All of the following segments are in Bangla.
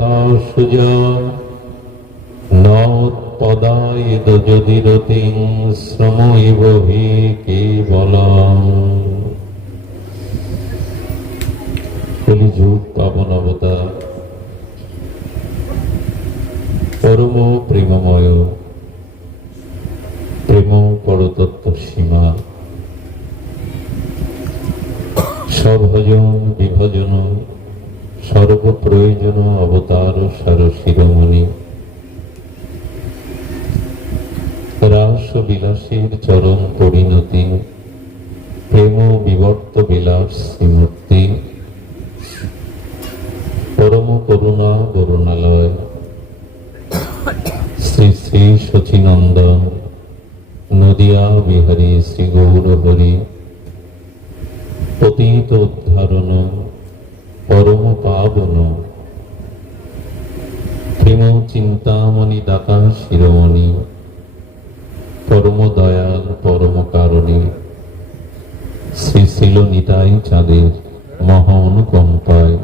সুজা নৎপদায়েদ যদি রতিং শ্রমইব হি কেবলং। কলিযুগ পাবন অবতার পরম প্রেমময়, প্রেম পরতত্ত্ব সীমা, সভজন বিভজন সর্বপ্রয়োজন অবতার সার শিরোমণি, রাস বিলাসের চরম পরিণতি, প্রেম বিবর্ত বিলাস শ্রীমূর্তি, পরম করুণা বরুণালয় শ্রী শ্রী শচীনন্দন নদিয়া বিহারী শ্রী গৌরহরি, পতিত উদ্ধারণ পরম পাবন, প্রেম চিন্তামণি দাতা শিরোমণি, পরম দয়াল পরম কারণী, শ্রী শিল নিতাই চাঁদের মহা অনুকম্পায়,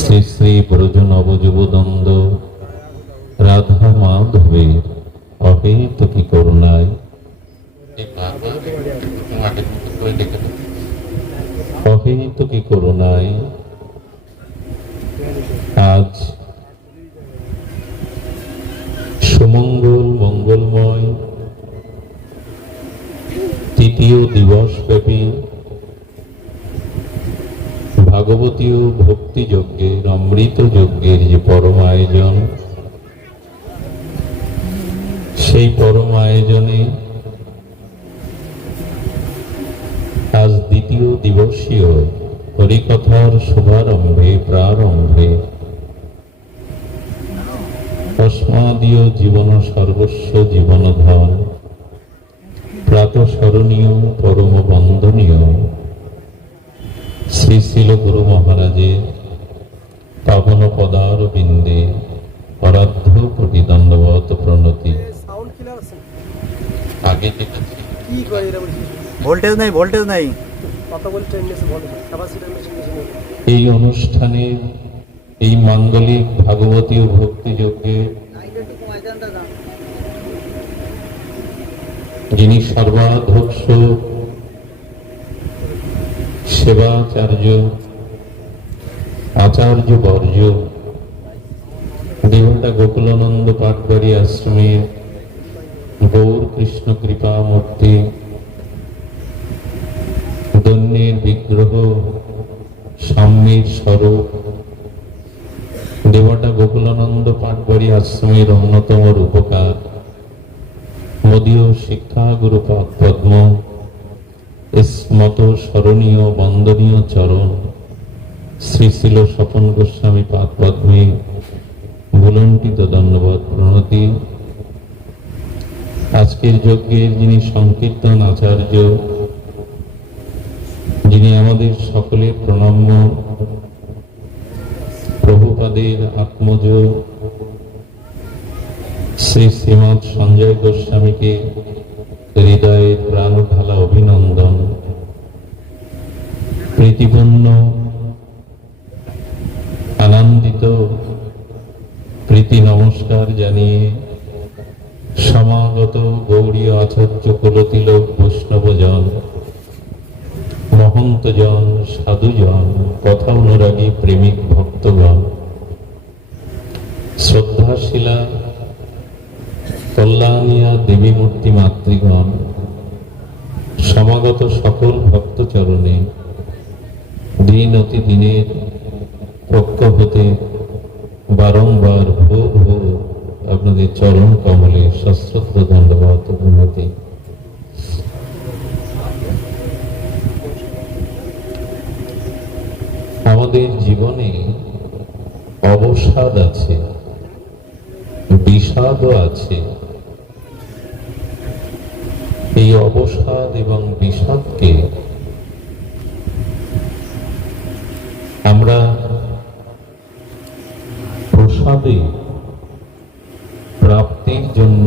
শ্রী শ্রী ব্রজ নবযুবদ্বন্দ্ব রাধা মাধবের অহেতুকি করুণায়, অহেতুকি করুণায় আজ সুমঙ্গল মঙ্গলময় তৃতীয় দিবস ব্যাপী ভাগবতীয় ভক্তি যজ্ঞের অমৃত যজ্ঞের যে পরম আয়োজন, সেই পরম আয়োজনে আজ দ্বিতীয় দিবসীয় হরিকথার শুভারম্ভে প্রারম্ভে অস্মাদীয় জীবন সর্বস্ব জীবনধন প্রাতঃস্মরণীয় পরম বন্দনীয় শ্রী শিল গুরু মহারাজের পাবন পদার বিন্দে অরাধ্য কোটি দণ্ডবত প্রণতি। আগে যেটা ভোল্টেজ নাই এই অনুষ্ঠানে এই মাঙ্গলিক ভাগবতীয় ভক্তি যজ্ঞে যিনি সর্বাধ্যক্ষ সেবাচার্য আচার্য বর্জ দেবতা গোকুলানন্দ পাটবাড়ি আশ্রমের গৌর কৃষ্ণ কৃপা মূর্তি, দৈন্যের বিগ্রহ, সাম্যের স্বরূপ, দেবতা গোকুলানন্দ পাটবাড়ি আশ্রমের অন্যতম রূপকার মদীয় শিক্ষা গুরু পাদ পদ্ম মত স্মরণীয় বন্দনীয় চরণ শ্রী শিল স্বপন গোস্বামী পাদ পদ্মে ভুলণ্ঠিত দণ্ডবত প্রণতি। আজকের যজ্ঞের যিনি সংকীর্তন আচার্য, যিনি আমাদের সকলের প্রণম্য প্রভুপাদের আত্মজ শ্রী শ্রীমৎ সঞ্জয় গোস্বামীকে হৃদয়ের প্রাণ ঢালা অভিনন্দন, প্রীতিপূর্ণ আনন্দিত প্রীতি নমস্কার জানিয়ে সমাগত গৌড়ীয় আচার্য কুলতিলক বৈষ্ণবজন, মহন্তজন, সাধুজন, কথা অনুরাগী প্রেমিক ভক্তগণ, শ্রদ্ধাশীলা কল্যাণিয়া দেবী মূর্তি মাতৃগণ, সমাগত সকল ভক্তচরণে দিন অতি দিনের পক্ষ হতে বারংবার ভো ভো আপনাদের চরণ কমলে সশ্রদ্ধ দণ্ডবত উন্নতি। আমাদের জীবনে অবসাদ আছে, বিষাদও আছে। এই অবসাদ এবং বিষাদকে আমরা প্রসাদে প্রাপ্তির জন্য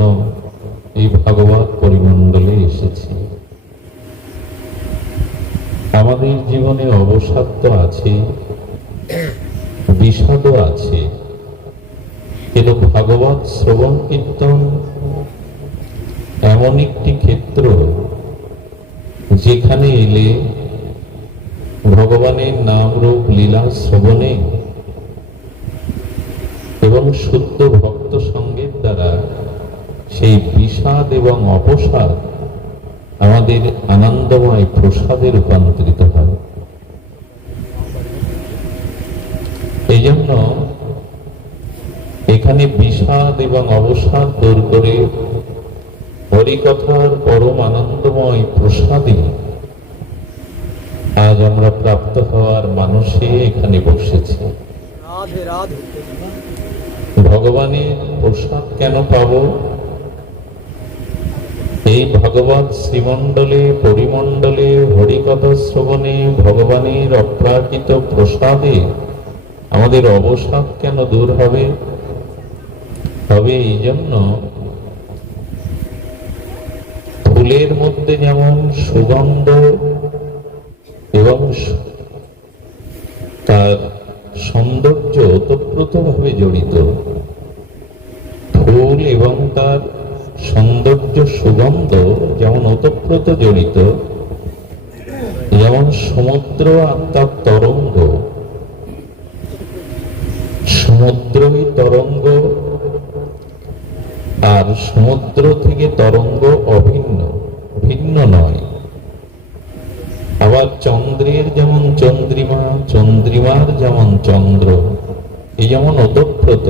এই ভাগবত পরিমণ্ডলে এসেছি। আমাদের জীবনে অবসাদ তো আছে, বিষাদও আছে, কিন্তু ভাগবত শ্রবণ কীর্তন এমন একটি ক্ষেত্র যেখানে এলে ভগবানের নাম রূপ লীলা শ্রবণে এবং শুদ্ধ ভক্ত সঙ্গের দ্বারা সেই বিষাদ এবং অবসাদ আমাদের আনন্দময় প্রসাদে রূপান্তরিত হয়। এই জন্য এখানে বিষাদ এবং অবসাদ দূর করে হরিকথার পরম আনন্দময় প্রসাদে আজ আমরা প্রাপ্ত হওয়ার মানুষে এখানে বসেছি। রাধে রাধে। ভগবানের প্রসাদ কেন পাব? এই ভগবৎ শ্রীমণ্ডলে পরিমণ্ডলে হরিকথা শ্রবণে ভগবানের অপ্রাকৃত প্রসাদে আমাদের অবসাদ কেন দূর হবে? তবে এই জন্য ফুলের মধ্যে যেমন সুগন্ধ এবং তার সৌন্দর্য ওতপ্রোতভাবে জড়িত, ফুল এবং তার সৌন্দর্য সুগন্ধ যেমন ওতপ্রোত জড়িত, যেমন সমুদ্র আর তার তরঙ্গ, সমুদ্রই তরঙ্গ আর সমুদ্র থেকে তরঙ্গ অভিন্ন, ভিন্ন নয়। আবার চন্দ্রের যেমন চন্দ্রিমা, চন্দ্রিমার যেমন চন্দ্র, এই যেমন ওতপ্রোত।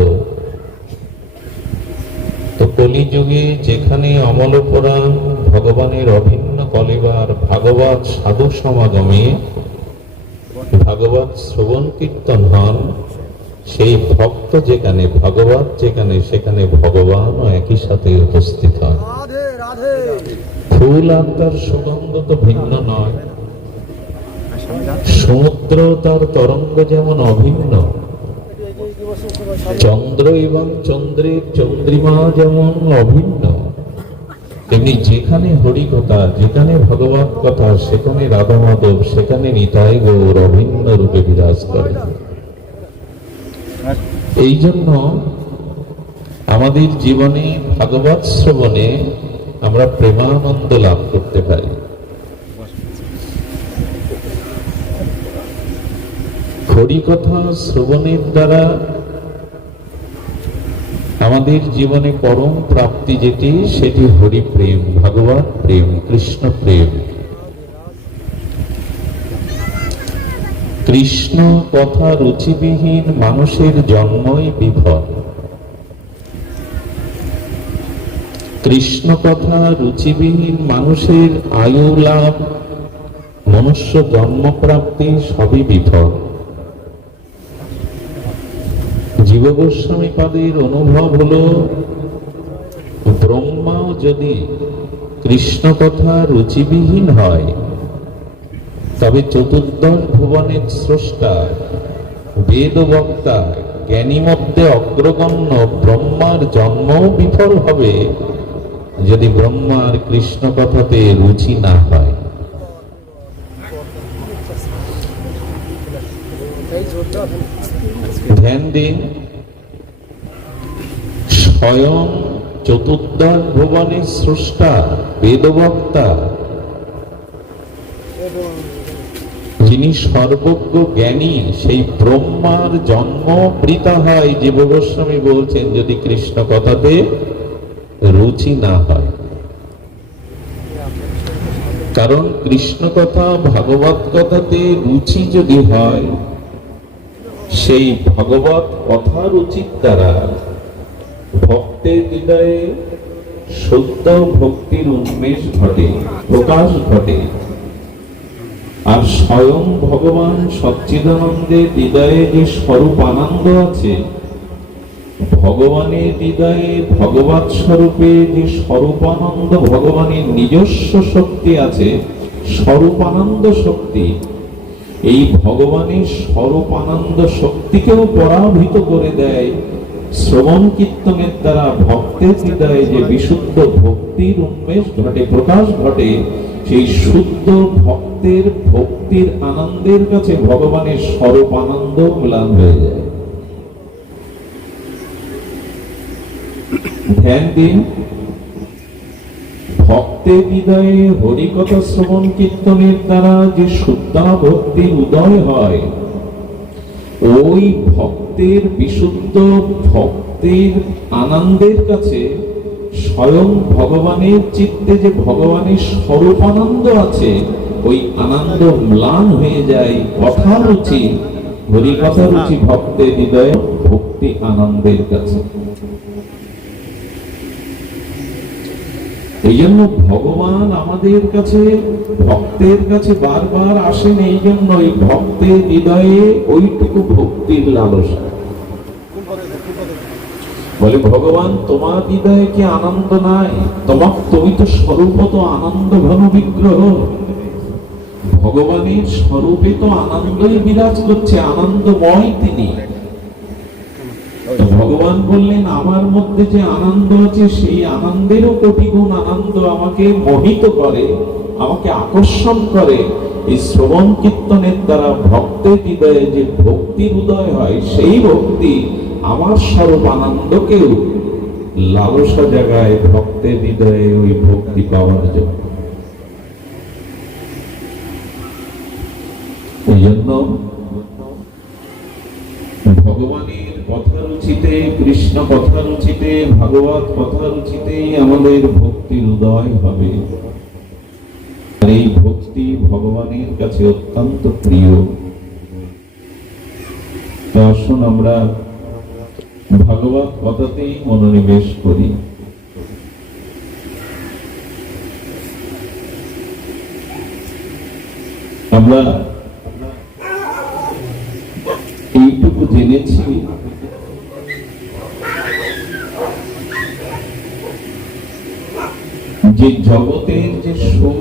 তো কলিযুগে যেখানে অমলপুরাণ ভগবানের অভিন্ন কলেবার ভাগবত সাধু সমাগমে ভাগবত শ্রবণ কীর্তন হন, সেই ভক্ত যেখানে, ভাগবত যেখানে, সেখানে ভগবানও একই সাথে উপস্থিত হন। ফুল আর তার সুগন্ধ তো ভিন্ন নয়, সমুদ্র তার তরঙ্গ যেমন অভিন্ন, চন্দ্র এবং চন্দ্রের চন্দ্রিমা যেমন অভিন্ন, তেমনি যেখানে হরিকথা, যেখানে ভগবত কথা, সেখানে রাধা মাধব, সেখানে নিতাই গৌর অভিন্ন রূপে বিরাজ করে। এই জন্য আমাদের জীবনে ভাগবত শ্রবণে আমরা প্রেমানন্দ লাভ করতে পারি। হরিকথা শ্রবণের দ্বারা আমাদের জীবনে পরম প্রাপ্তি যেটি, সেটি হরি প্রেম, ভাগবত প্রেম, কৃষ্ণ প্রেম। কৃষ্ণ কথা রুচিবিহীন মানুষের জন্মই বিফল। কৃষ্ণ কথা রুচিবিহীন মানুষের আয়ু লাভ, মনুষ্য জন্মপ্রাপ্তি সবই বিফল। জীব গোস্বামী পাদের অনুভব হলো, ব্রহ্মাও যদি কৃষ্ণ কথা রুচিবিহীন হয়, তবে চতুর্দশ ভুবনের স্রষ্টা, বেদ বক্তা, জ্ঞানী মধ্যে অগ্রগণ্য ব্রহ্মার জন্মও বিফল হবে যদি ব্রহ্মার কৃষ্ণ কথাতে রুচি না হয়। ধ্যান দিন, স্বয়ং চতুর্দশ ভুবনের স্রষ্টা, বেদবক্তা, যিনি সর্বজ্ঞ জ্ঞানী, সেই ব্রহ্মার জন্ম বৃথা হয়, জীব গোস্বামী বলছেন, যদি কৃষ্ণ কথাতে রুচি না হয়। কারণ কৃষ্ণ কথা, ভাগবত কথাতে রুচি যদি হয়, সেই ভাগবত কথা রুচির দ্বারা ভক্তের হৃদয়ে শুদ্ধ ভক্তির উন্মেষ ঘটে, প্রকাশ ঘটে। আর স্বয়ং ভগবান সচ্চিদানন্দের হৃদয়ে যে স্বরূপ আনন্দ আছে, ভগবানের হৃদয়ে ভগবৎ স্বরূপে যে স্বরূপানন্দ, ভগবানের নিজস্ব শক্তি আছে, স্বরূপানন্দ শক্তি, এই ভগবানের স্বরূপানন্দ শক্তিকেও পরাভূত করে দেয় শ্রবণ কীর্তনের দ্বারা। ভক্তের হৃদয়ে যে বিশুদ্ধ ভক্তির উন্মেষ ঘটে, প্রকাশ ঘটে, সেই শুদ্ধ ভক্তের ভক্তির আনন্দের কাছে ভগবানের স্বরূপ আনন্দ ম্লান হয়ে যায়। ধ্যান দিন, ভক্তের হৃদয়ে হরিকথা শ্রবণ কীর্তনের দ্বারা যে শুদ্ধা ভক্তির উদয় হয়, ওই ভক্তের বিশুদ্ধ ভক্তির আনন্দের কাছে স্বয়ং ভগবানের চিত্তে যে ভগবানের স্বরূপ আনন্দ আছে, ওই আনন্দ ম্লান হয়ে যায়। কথা রুচি, হরিকথা রুচি ভক্তের হৃদয়ে ভক্তি আনন্দের কাছে। এই জন্য ভগবান আমাদের কাছে, ভক্তের কাছে বারবার আসেন। এই জন্য এই ভক্তের হৃদয়ে ওইটুকু ভক্তির লালসা। বলে ভগবান, তোমার হৃদয়ে কি আনন্দ নাই? তুমি তো স্বরূপত আনন্দ ঘন বিগ্রহ। ভগবানের স্বরূপে তো আনন্দই বিরাজ করছে, আনন্দময় তিনি। ভগবান বললেন, আমার মধ্যে যে আনন্দ আছে, সেই আনন্দেরও কোটি গুণ আনন্দ আমাকে মোহিত করে, আমাকে আকর্ষণ করে। এই শ্রবণ কীর্তনের দ্বারা ভক্তের হৃদয়ে যে ভক্তির উদয় হয়, সেই ভক্তি আমার স্বরূপ আনন্দকেও লালসা জাগায় ভক্তের হৃদয়ে ওই ভক্তি পাওয়ার জন্য। এই জন্য ভগবানের কথা রুচিতে, কৃষ্ণ কথা রুচিতে, ভাগবত কথা রুচিতেই আমাদের ভক্তির উদয় হবে। আর এই ভক্তি ভগবানের কাছে অত্যন্ত প্রিয়। তো আসুন আমরা ভাগবত কথাতেই মনোনিবেশ করি। আমরা এইটুকু জেনেছি, যে জগতের যে সুখ,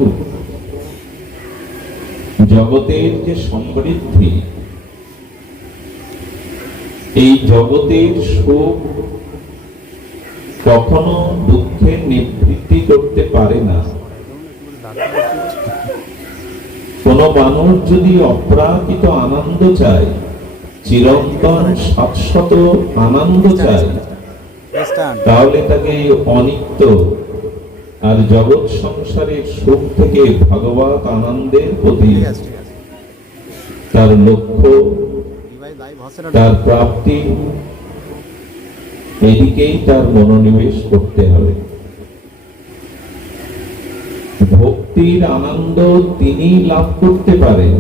জগতের যে সমৃদ্ধি, এই জগতের সুখ কখনো দুঃখের নিবৃত্তি করতে পারে না। কোন মানুষ যদি অপ্রাকৃত আনন্দ চায়, চিরন্তন শাশ্বত আনন্দ চায়, তাহলে তাকে অনিত্য আর জগৎ সংসারের সুখ থেকে ভগবত আনন্দের প্রতি তার লক্ষ্য, তার প্রাপ্তি, এদিকেই তার মনোনিবেশ করতে হবে। ভক্তির আনন্দ তিনি লাভ করতে পারেন,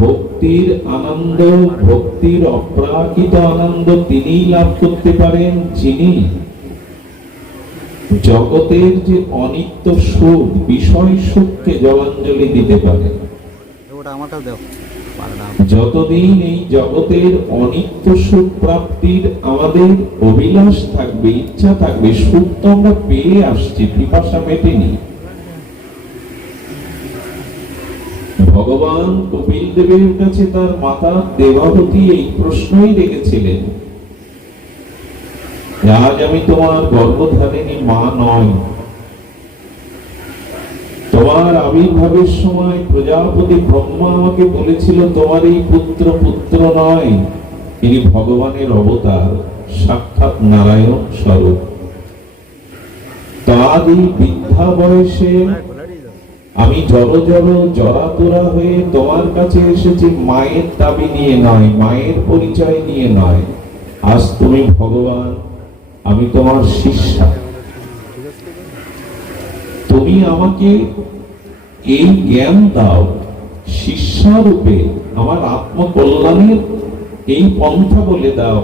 ভক্তির আনন্দ, ভক্তির অপ্রাকৃত আনন্দ তিনি লাভ করতে পারেন, যিনি জগতের যে অনিত্য সুখ, বিষয় সুখকে জলাঞ্জলি দিতে পারেন। যতদিন এই জগতের অনিত্য সুখ প্রাপ্তির আমাদের অভিলাষ থাকবে, ইচ্ছা থাকবে, সুখ তো আমরা পেয়ে আসছি, পিপাসা মেটেনি। ভগবান কপিল দেবের কাছে তার মাতা দেবাবতী এই প্রশ্নই রেখেছিলেন, আজ আমি তোমার গর্ভধারিণী মা নয়। তোমার আবির্ভাবের সময় প্রজাপতি ব্রহ্মা আমাকে বলেছিল, তোমার এই পুত্র পুত্র নয়, তিনি ভগবানের অবতার, সাক্ষাৎ নারায়ণ স্বরূপ। তার এই বৃদ্ধা বয়সে আমি জরাতুরা হয়ে তোমার কাছে এসেছি, মায়ের দাবি নিয়ে নয়, মায়ের পরিচয় নিয়ে নয়। আজ তুমি ভগবান, আমি তোমার শিষ্যা। তুমি আমাকে এই জ্ঞান দাও, শিষ্যারূপে আমার আত্মকল্যাণের এই পন্থা বলে দাও,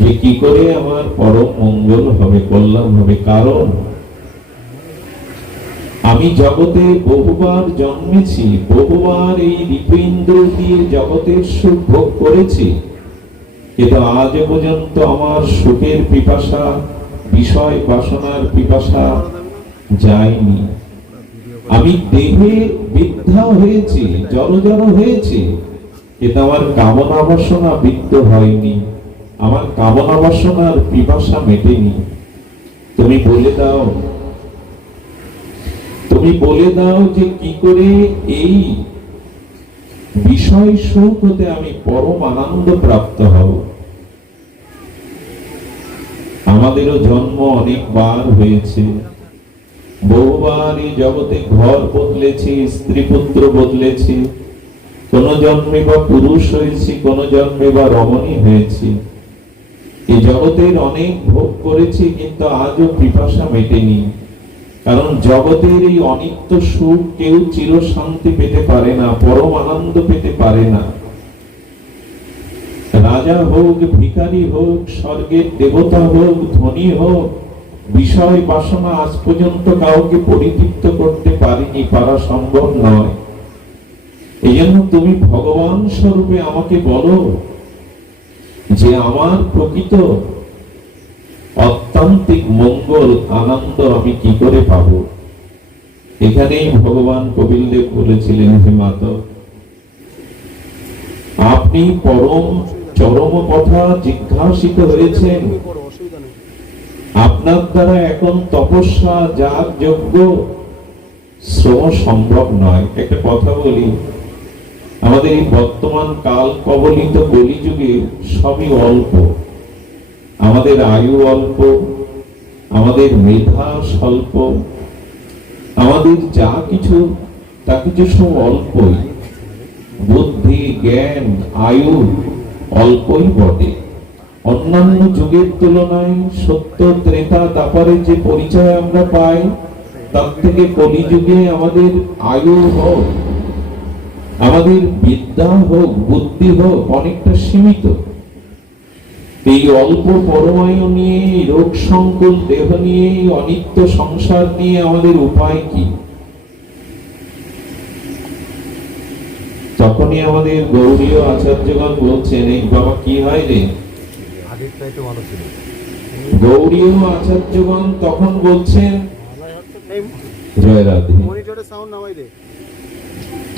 যে কি করে আমার পরম মঙ্গল হবে, কল্যাণ হবে। কারণ আমি জগতে বহুবার জন্মেছি, বহুবার এই হৃদয়েন্দ্র দিয়ে জগতের সুখ ভোগ করেছি, কিন্তু আজ পর্যন্ত আমার সুখের পিপাসা, বিষয় বাসনার পিপাসা যায়নি। আমি দেহে বৃদ্ধা হয়েছি, জড় হয়েছি, কিন্তু আমার কামনা বাসনা বৃদ্ধ হয়নি, আমার কামনা বাসনার পিপাসা মেটেনি। তুমি বলে দাও, তুমি বলে দাও যে কি করে এই বিষয় সুখ হতে আমি পরম আনন্দ প্রাপ্ত হব। আমাদেরও জন্ম অনেকবার হয়েছে, বহুবার এই জগতে ঘর বদলেছি, স্ত্রী পুত্র বদলেছি, কোন জন্মে বা পুরুষ হয়েছি, কোন জন্মে বা রমণী হয়েছি। এই জগতের অনেক ভোগ করেছি, কিন্তু আজও পিপাসা মেটেনি। কারণ জগতের এই অনিত্য সুখ কেউ চির শান্তি পেতে পারে না, পরম আনন্দ পেতে পারে না। রাজা হোক, ভিখারি হোক, স্বর্গের দেবতা হোক, ধনী হোক, বিষয় বাসনা আজ পর্যন্ত কাউকে পরিতৃপ্ত করতে পারেনি, পারা সম্ভব নয়। এই জন্য তুমি ভগবান স্বরূপে আমাকে বলো যে আমার প্রকৃত অত্যান্তিক মঙ্গল আনন্দ আমি কি করে পাব। এখানেই ভগবান কপিলদেব বলেছিলেন, হে মাতা, আপনি পরম চরম কথা জিজ্ঞাসিত হয়েছেন, আপনার দ্বারা এখন তপস্যা যাগ যজ্ঞ শ্রম সম্ভব নয়। একটা কথা বলি, আমাদের এই বর্তমান কাল কবলিত কলিযুগে সবই অল্প, আমাদের আয়ু অল্প, আমাদের মেধা স্বল্প, আমাদের যা কিছু তা কিছু সব অল্পই, বুদ্ধি জ্ঞান আয়ু অল্পই বটে। অন্যান্য যুগের তুলনায় সত্য ত্রেতা দাপারে যে পরিচয় আমরা পাই, তার থেকে কলিযুগে আমাদের আয়ু হোক, আমাদের বিদ্যা হোক, বুদ্ধি হোক, অনেকটা সীমিত। এই অল্প পরমায়ু নিয়ে, রোগ সংকুল দেহ নিয়ে, অনিত্য সংসার নিয়ে আমাদের উপায় কি? তখনই আমাদের গৌড়ীয় আচার্যগণ বলছেন, এই বাবা কি হয় রে? গৌড়ীয় আচার্যগণ তখন বলছেন, জয় রাধে,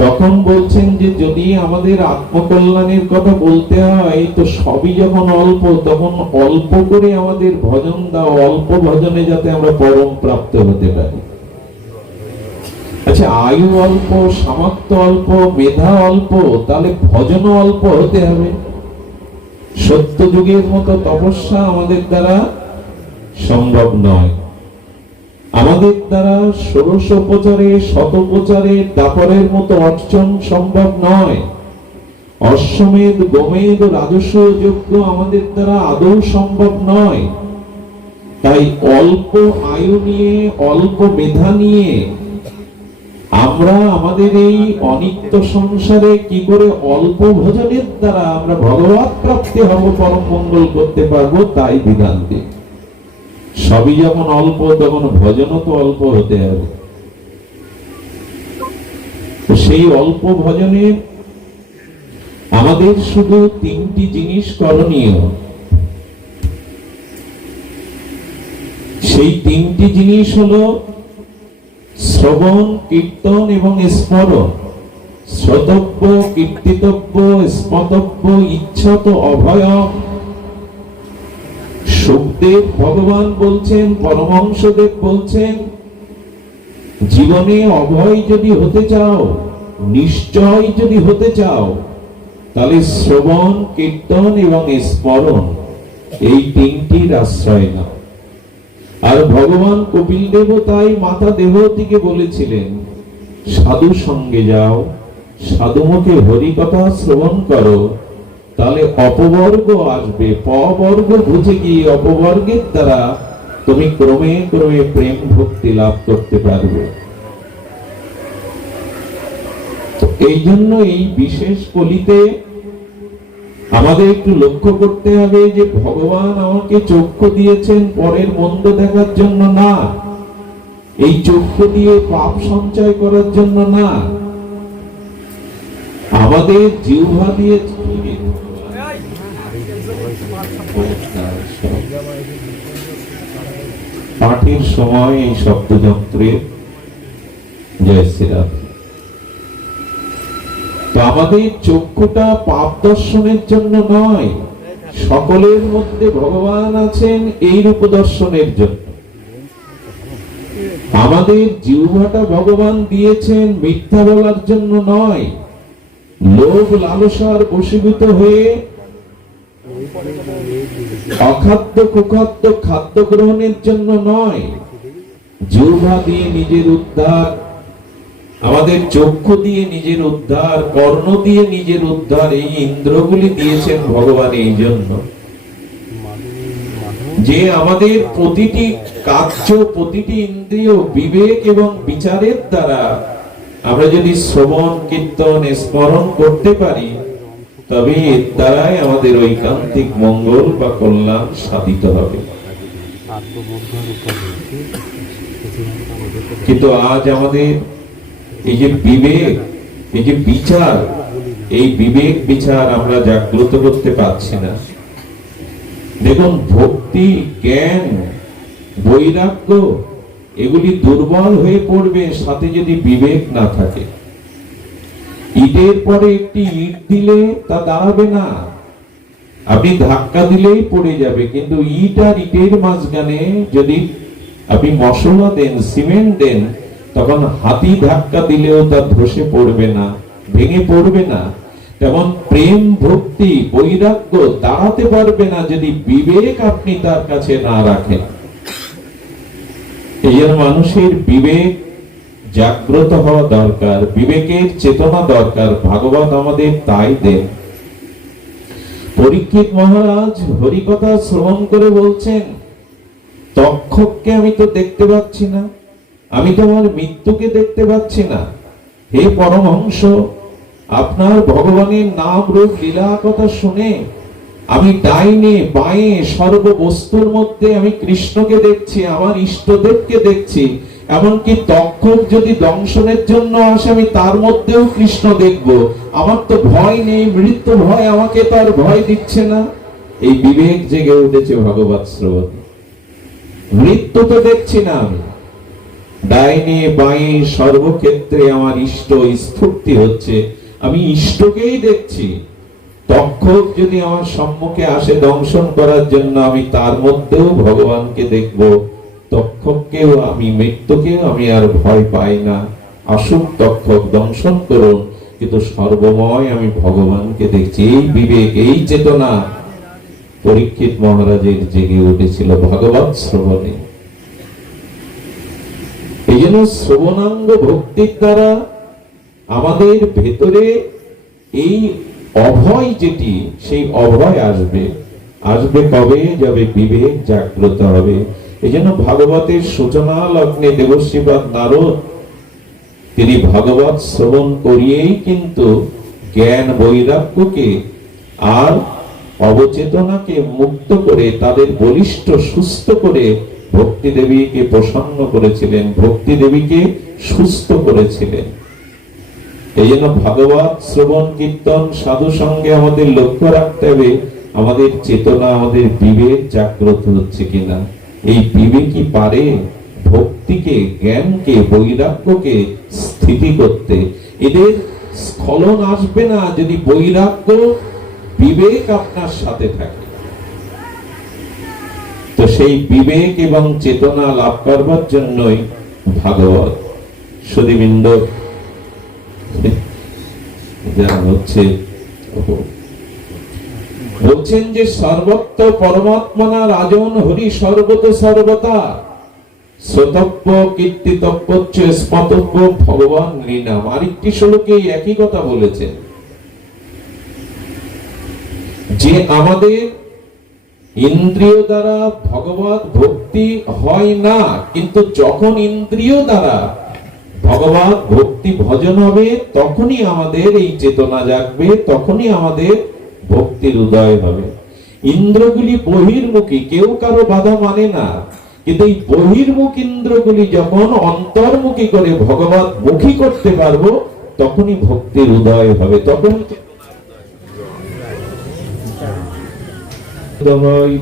তখন বলছেন যে যদি আমাদের আত্মকল্যাণের কথা বলতে হয়, তো সবই যখন অল্প, তখন অল্প করে আমাদের ভজন দাও, অল্প ভজনে যাতে আমরা পরম প্রাপ্ত হতে পারি। আচ্ছা, আয়ু অল্প, সামর্থ্য অল্প, মেধা অল্প, তাহলে ভজন অল্প হতে হবে। সত্য যুগের মতো তপস্যা আমাদের দ্বারা সম্ভব নয়। আমাদের দ্বারা ষোড়শোপচারে, শতোপচারে, দাপরের মতো অর্চন সম্ভব নয়। অশ্বমেধ, গোমেধ, রাজস্ব যজ্ঞ আমাদের দ্বারা আদৌ সম্ভব নয়। তাই অল্প আয়ু নিয়ে, অল্প মেধা নিয়ে আমরা আমাদের এই অনিত্য সংসারে কি করে অল্প ভজনের দ্বারা আমরা ভগবৎ প্রাপ্তি হব, পরম মঙ্গল করতে পারবো, তাই বিধান দিই। সবই যখন অল্প, তখন ভজনও তো অল্প হতে হবে। সেই অল্প ভজনে আমাদের শুধু তিনটি জিনিস করণীয়। সেই তিনটি জিনিস হলো শ্রবণ, কীর্তন এবং স্মরণ। শ্রোতব্য, কীর্তিতব্য, স্মতব্য, ইচ্ছাত অভয়ম। সুখদেব ভগবান বলছেন, পরমহংসদেব বলছেন, জীবনে অভয় যদি হতে চাও, নিশ্চয় যদি হতে চাও, তাহলে শ্রবণ, কীর্তন এবং স্মরণ, এই তিনটির আশ্রয় নাও। আর ভগবান কপিল দেব তাই মাতা দেবতীকে বলেছিলেন, সাধু সঙ্গে যাও, সাধুমুখে হরি কথা শ্রবণ করো, তাহলে অপবর্গ আসবে। পবর্গ বুঝে গিয়ে অপবর্গের দ্বারা তুমি ক্রমে ক্রমে প্রেম ভক্তি লাভ করতে পারবে। এই জন্য এই বিশেষ কলিতে আমাদের একটু লক্ষ্য করতে হবে যে ভগবান আমাকে চক্ষু দিয়েছেন পরের মন্দ দেখার জন্য না, এই চক্ষু দিয়ে পাপ সঞ্চয় করার জন্য না, আমাদের জিহ্বা দিয়ে পাঠের সময় এই শব্দযন্ত্রের জয় শ্রীরাম। তো আমাদের চক্ষুটা পাপ দর্শনের জন্য নয়, সকলের মধ্যে ভগবান আছেন এই রূপ দর্শনের জন্য। আমাদের জিহ্বাটা ভগবান দিয়েছেন মিথ্যা বলার জন্য নয়, লোভ লালসার বশীভূত হয়ে অখাদ্য কুখাদ্য খাদ্য গ্রহণের জন্য নয়, জিহ্বা দিয়ে নিজের উদ্ধার, আমাদের চক্ষু দিয়ে নিজের উদ্ধার, কর্ণ দিয়ে নিজের উদ্ধার, এই ইন্দ্রগুলি দিয়েছেন ভগবান এই জন্য যে আমাদের প্রতিটি কার্য, প্রতিটি ইন্দ্রিয় বিবেক এবং বিচারের দ্বারা আমরা যদি শ্রবণ কীর্তন স্মরণ করতে পারি, তবে এর দ্বারাই আমাদের ঐকান্তিক মঙ্গল বা কল্যাণ সাধিত হবে। কিন্তু আজ আমাদের এই যে বিবেক, এই যে বিচার, এই বিবেক বিচার আমরা জাগ্রত করতে পারছি না। দেখুন, ভক্তি, জ্ঞান, বৈরাগ্য এগুলি দুর্বল হয়ে পড়বে সাথে যদি বিবেক না থাকে। ইটের পরে একটি ইট দিলে তা দাঁড়াবে না, আপনি ধাক্কা দিলেই পড়ে যাবে। কিন্তু ইট আর ইটের মাঝখানে যদি আপনি মশলা দেন, সিমেন্ট দেন, তখন হাতি ধাক্কা দিলেও তা ধসে পড়বে না, ভেঙে পড়বে না। তেমন প্রেম, ভক্তি, বৈরাগ্য দাঁড়াতে পারবে না যদি বিবেক আপনি তার কাছে না রাখেন। এই জন্য মানুষের বিবেক জাগ্রত হওয়া দরকার, বিবেকের চেতনা দরকার। ভাগবত আমাদের তাই দেন। পরীক্ষিত মহারাজ হরিকথা শ্রবণ করে বলছেন, তক্ষককে আমি তো দেখতে পাচ্ছি না, আমি তো আমার মৃত্যুকে দেখতে পাচ্ছি না। হে পরমহংস, আপনার ভগবানের নাম রূপ লীলা কথা শুনে আমি ডাইনে বাঁয়ে সর্ববস্তুর মধ্যে আমি কৃষ্ণকে দেখছি, আমার ইষ্টদেবকে দেখছি। এমনকি তক্ষক যদি দংশনের জন্য আসে, আমি তার মধ্যেও কৃষ্ণ দেখব। আমার তো ভয় নেই, মৃত্যু ভয় আমাকে তো আর ভয় দিচ্ছে না। এই বিবেক জেগে উঠেছে ভগবৎ শ্রবণ। মৃত্যু তো দেখছি না আমি, ডাইনে বাঁয়ে সর্বক্ষেত্রে আমার ইষ্ট স্ফূর্তি হচ্ছে, আমি ইষ্টকেই দেখছি। তক্ষক যদি আমার সম্মুখে আসে দংশন করার জন্য, আমি তার মধ্যেও ভগবানকে দেখব। তক্ষককেও আমি, মৃত্যুকেও আমি আর ভয় পাই না। আসুক তক্ষক, দংশন করুন, কিন্তু সর্বময় আমি ভগবানকে দেখছি। এই বিবেক, এই চেতনা পরীক্ষিত মহারাজের জেগে উঠেছিল ভগবৎ শ্রবণে। এই জন্য শ্রবণাঙ্গ ভক্তির দ্বারা আমাদের ভেতরে এই অভয় যেটি, সেই অভয় আসবে। আসবে কবে? যাবে বিবেক জাগ্রত হবে। এই জন্য ভাগবতের সূচনা লগ্নে দেবশ্রীপাদ নারদ তিনি ভাগবত শ্রবণ করিয়েই কিন্তু জ্ঞান বৈরাগ্যকে আর অবচেতনাকে মুক্ত করে, তাদের বলিষ্ঠ সুস্থ করে ভক্তি দেবীকে প্রসন্ন করেছিলেন, ভক্তি দেবীকে সুস্থ করেছিলেন। এই জন্য ভাগবত শ্রবণ কীর্তন সাধু সঙ্গে আমাদের লক্ষ্য রাখতে হবে আমাদের চেতনা, আমাদের বিবেক জাগ্রত হচ্ছে কিনা। এই বিবেকই পারে ভক্তিকে, জ্ঞানকে, বৈরাগ্যকে স্থিতি করতে। এদের স্খলন আসবে না যদি বৈরাগ্য, বিবেক আপনার সাথে থাকে। তো সেই বিবেক এবং চেতনা লাভ করবার জন্যই ভাগবত। সুধীবৃন্দ, হচ্ছে বলছেন যে সর্বত্র পরমাত্মনা রাজন হরি সর্বত সর্বতা শ্রোতব্য কীর্তিতব্য স্মতব্য ভগবান নৃণাম। আরেকটি শ্লোকে একই কথা বলেছেন যে আমাদের ইন্দ্রিয় দ্বারা ভগবত ভক্তি হয় না, কিন্তু যখন ইন্দ্রিয় দ্বারা ভগবত ভক্তি ভজন হবে, তখনই আমাদের এই চেতনা জাগবে, তখনই আমাদের ভক্তির উদয় হবে। ইন্দ্রগুলি বহির্মুখী, কেউ কারো বাধা মানে না, কিন্তু এই বহির্মুখ ইন্দ্রগুলি যখন অন্তর্মুখী করে ভগবত মুখী করতে পারবো, তখনই ভক্তির উদয় হবে,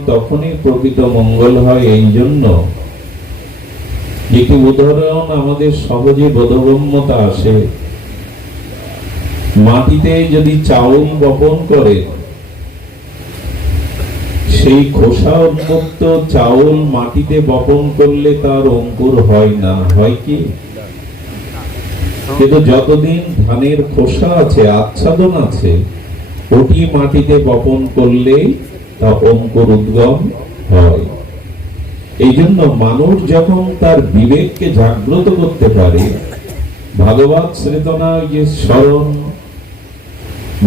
তখনই প্রকৃত মঙ্গল হয়। এই জন্য একটি উদাহরণ আমাদের সহজে বোধগম্যতা আসে। মাটিতে যদি চাউল বপন করে, সেই খোসা উন্মুক্ত চাউল মাটিতে বপন করলে তার অঙ্কুর হয় না, হয় কি? কিন্তু যতদিন ধানের খোসা আছে, আচ্ছাদন আছে, ওটি মাটিতে বপন করলে তা অঙ্কুর উদ্গম হয়। এই জন্য মানুষ যখন তার বিবেককে জাগ্রত করতে পারে, ভাগবত শ্রেতনা, যে স্মরণ,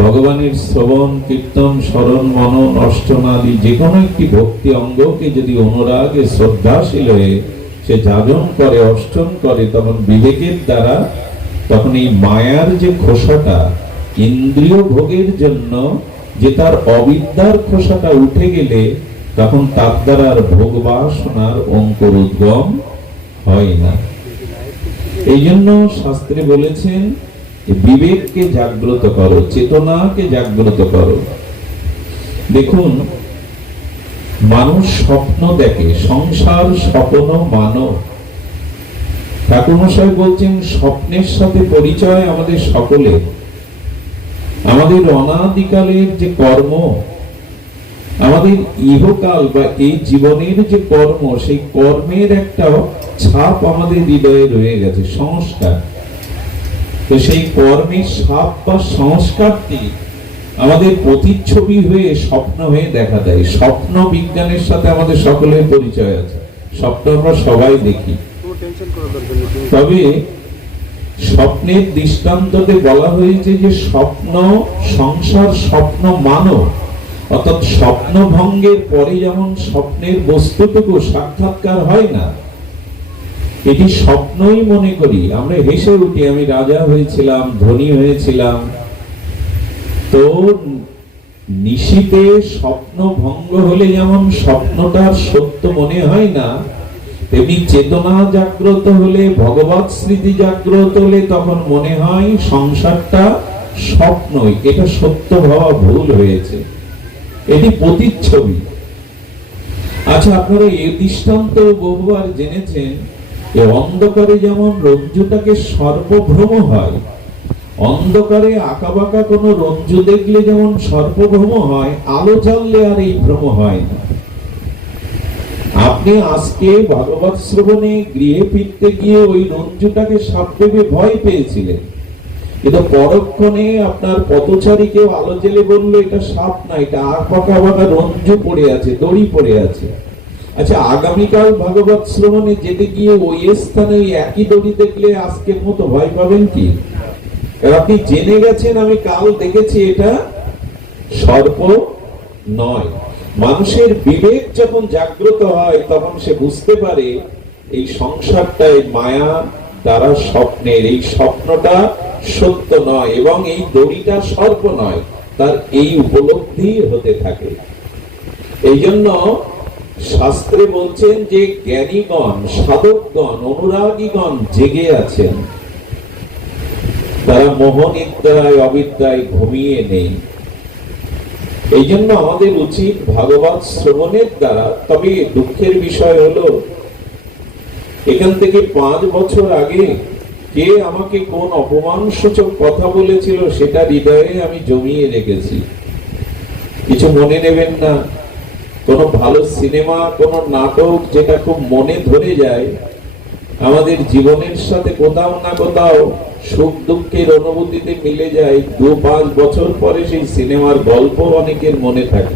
ভগবানের শ্রবণ কীর্তন, স্মরণ মনন অষ্টনাদি যে কোনো একটি ভক্তি অঙ্গকে যদি অনুরাগে শ্রদ্ধাশীল হয়ে সে যাজন করে, অষ্টন করে, তখন বিবেকের দ্বারা তখন এই মায়ার যে খোসাটা ইন্দ্রিয় ভোগের জন্য, যে তার অবিদ্যার খোসাটা উঠে গেলে তখন তার দ্বারা আর ভোগ বাসনার অঙ্কুর উদ্গম হয় না। এই জন্য শাস্ত্রে বলেছেন বিবেককে জাগ্রত করো, চেতনাকে জাগ্রত করো। দেখুন, মানুষ স্বপ্ন দেখে, সংসার স্বপ্ন মানব। ঠাকুরমশাই বলছেন স্বপ্নের সাথে পরিচয় আমাদের সকলের। আমাদের অনাদিকালের যে কর্ম, আমাদের ইহকাল বা এই জীবনের যে কর্ম, সেই কর্মের একটা ছাপ আমাদের হৃদয়ে রয়ে গেছে, সংস্কার। তো সেই কর্মের ছাপ বা সংস্কারটি আমাদের প্রতিচ্ছবি হয়ে স্বপ্ন হয়ে দেখা দেয়। স্বপ্ন বিজ্ঞানের সাথে আমাদের সকলের পরিচয় আছে, স্বপ্ন আমরা সবাই দেখি। তবে স্বপ্নের দৃষ্টান্ততে বলা হয়েছে যে স্বপ্ন সংসার, স্বপ্ন মানব, অর্থাৎ স্বপ্ন ভঙ্গের পরে যেমন স্বপ্নের বস্তুটুকু সাক্ষাৎকার হয় না, এটি স্বপ্নই মনে করি। আমরা হেসে উঠি, আমি রাজা হয়েছিলাম, ধনী হয়েছিলাম। তো নিশীতে স্বপ্ন ভঙ্গ হলে যেমন স্বপ্নটার সত্য মনে হয় না, তেমনি চেতনা জাগ্রত হলে, ভগবত স্মৃতি জাগ্রত হলে তখন মনে হয় সংসারটা স্বপ্নই, এটা সত্য ভাবা ভুল হয়েছে, এটি প্রতিচ্ছবি। আচ্ছা, আপনারা এই দৃষ্টান্ত বহুবার জেনেছেন যে অন্ধকারে যেমন রজ্জুটাকে সর্পভ্রম হয়, অন্ধকারে আঁকাবাঁকা কোনো রজ্জু দেখলে যেমন সর্পভ্রম হয়, আলো জ্বাললে আর এই ভ্রম হয় না। আপনি আজকে ভাগবত শ্রবণে গৃহে ফিরতে গিয়ে ওই রজ্জুটাকে সাপ দেবে ভয় পেয়েছিলেন, কিন্তু পরক্ষণে আপনার পথচারী কেউ আলো জেলে বললো এটা সাপ না, এটা আঁকাবাঁকা রজ্জু পড়ে আছে, দড়ি পড়ে আছে। আচ্ছা, আগামীকাল ভাগবত শ্রবণে যেতে গিয়ে ওই স্থানে ওই একই দড়ি দেখলে আজকের মতো ভয় পাবেন কি? আপনি জেনে গেছেন আমি কাল দেখেছি এটা সর্প নয়। মানুষের বিবেক যখন জাগ্রত হয় তখন সে বুঝতে পারে এই সংসারটাই মায়া দ্বারা স্বপ্নের, এই স্বপ্নটা সত্য নয় এবং এই দড়িটা সর্প নয়, তার এই উপলব্ধি হতে থাকে। এই জন্য শাস্ত্রে বলছেন যে জ্ঞানীগণ, সাধকগণ, অনুরাগীগণ জেগে আছেন, তারা মোহনিদ্রায় অবিদ্যায় ঘুমিয়ে নেই। এই জন্য আমাদের উচিত ভাগবত শ্রবণের দ্বারা। তবে দুঃখের বিষয় হলো, এখান থেকে 5 বছর আগে কে আমাকে কোন অপমান সূচক কথা বলেছিল সেটা হৃদয়ে আমি জমিয়ে রেখেছি। কিছু মনে নেবেন না। কোন ভালো সিনেমা, কোন নাটক যেটা খুব মনে ধরে যায়, আমাদের জীবনের সাথে কোথাও না কোথাও সুখ দুঃখের অনুভূতিতে মিলে যায়, 2-5 বছর পরে সেই সিনেমার গল্প অনেকের মনে থাকে।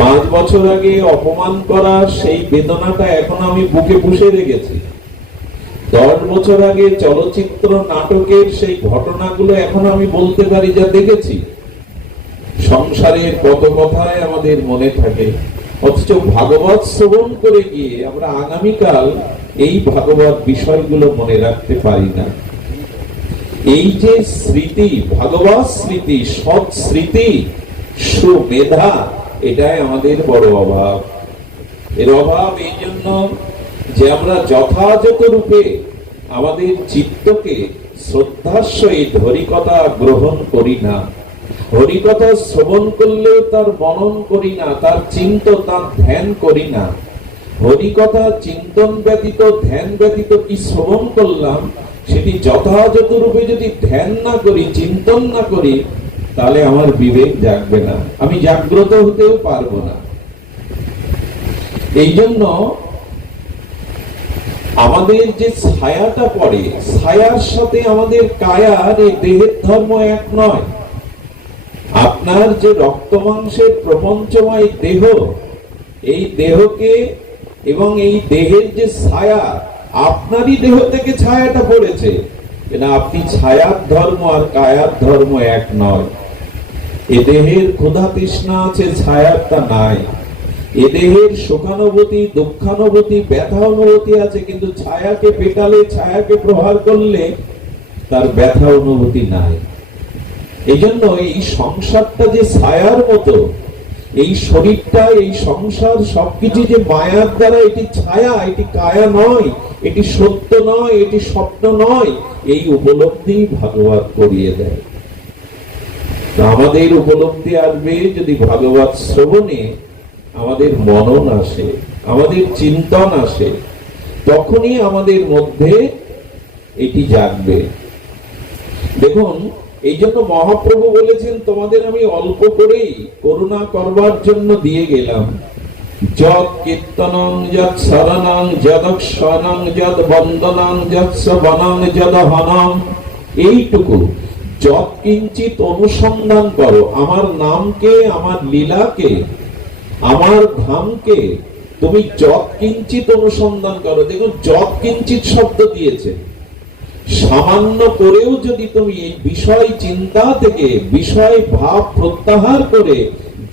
5 বছর আগে অপমান করা সেই বেদনাটা এখন আমি বুকে পুষে রেখেছি। 10 বছর আগে চলচ্চিত্র নাটকের সেই ঘটনাগুলো এখন আমি বলতে পারি যা দেখেছি। সংসারের কত কথায় আমাদের মনে থাকে, অথচ ভাগবত শ্রবণ করে গিয়ে আমরা আগামীকাল এই ভাগবত বিষয়গুলো মনে রাখতে পারি না। এই যে স্মৃতি, ভাগবত স্মৃতি, সৎ স্মৃতি, সুমেধা, এটাই আমাদের বড় অভাব। এর অভাব এই জন্য যে আমরা যথাযথ রূপে আমাদের চিত্তকে শ্রদ্ধার সহিত হরিকথা গ্রহণ করি না। হরিকথা শ্রবণ করলেও তার মনন করি না, তার তার ধ্যান করি না। হরিকথা চিন্তন ব্যতীত, ধ্যান ব্যতীত কি শ্রবণ করলাম, সেটি যথাযথ রূপে যদি ধ্যান না করি, চিন্তন না করি, তাহলে আমার বিবেক জাগবে না, আমি জাগ্রত হতেও পারবো না। এই জন্য আমাদের যে ছায়াটা পড়ে, ছায়ার সাথে আমাদের কায়ার এই দেহের ধর্ম এক নয়। আপনার যে রক্ত মাংসের প্রপঞ্চময় দেহ, এই দেহকে এবং এই দেহের যে ছায়া, আপনারই দেহ থেকে ছায়াটা পড়েছে, না আপনি ছায়ার ধর্ম আর কায়ার ধর্ম এক নয়। এ দেহের ক্ষুধা তৃষ্ণা আছে, ছায়ারটা নাই। এ দেহের সুখানুভূতি, দুঃখানুভূতি, ব্যথা অনুভূতি আছে, কিন্তু ছায়াকে পেটালে, ছায়াকে প্রহার করলে তার ব্যথা অনুভূতি নাই। এই জন্য এই সংসারটা যে ছায়ার মতো, এই শরীরটা, এই সংসার সবকিছু যে মায়ার দ্বারা, এটি ছায়া, এটি কায়া নয়, এটি সত্য নয়, এটি স্বপ্ন নয়, এই উপলব্ধি ভাগবত করিয়ে দেয়। আমাদের উপলব্ধি আসবে যদি ভাগবত শ্রবণে আমাদের মনন আসে, আমাদের চিন্তন আসে, তখনই আমাদের মধ্যে এটি জাগবে। দেখুন, এই জন্য মহাপ্রভু বলেছেন, তোমাদের আমি অল্প করেই করুণা করবার জন্য দিয়ে গেলাম। যৎ কীর্তনং যৎ শরণং যদক্ষণং যৎ বন্দনং যৎ শ্রবণং যদহনং, এইটুকু। যৎ কিঞ্চিত অনুসন্ধান করো, আমার নামকে, আমার লীলাকে, আমার ধামকে তুমি যৎ কিঞ্চিত অনুসন্ধান করো। দেখুন, যৎ কিঞ্চিত শব্দ দিয়েছে। সামান্য করেও যদি তুমি এই বিষয় চিন্তা থেকে, বিষয় ভাব প্রত্যাহার করে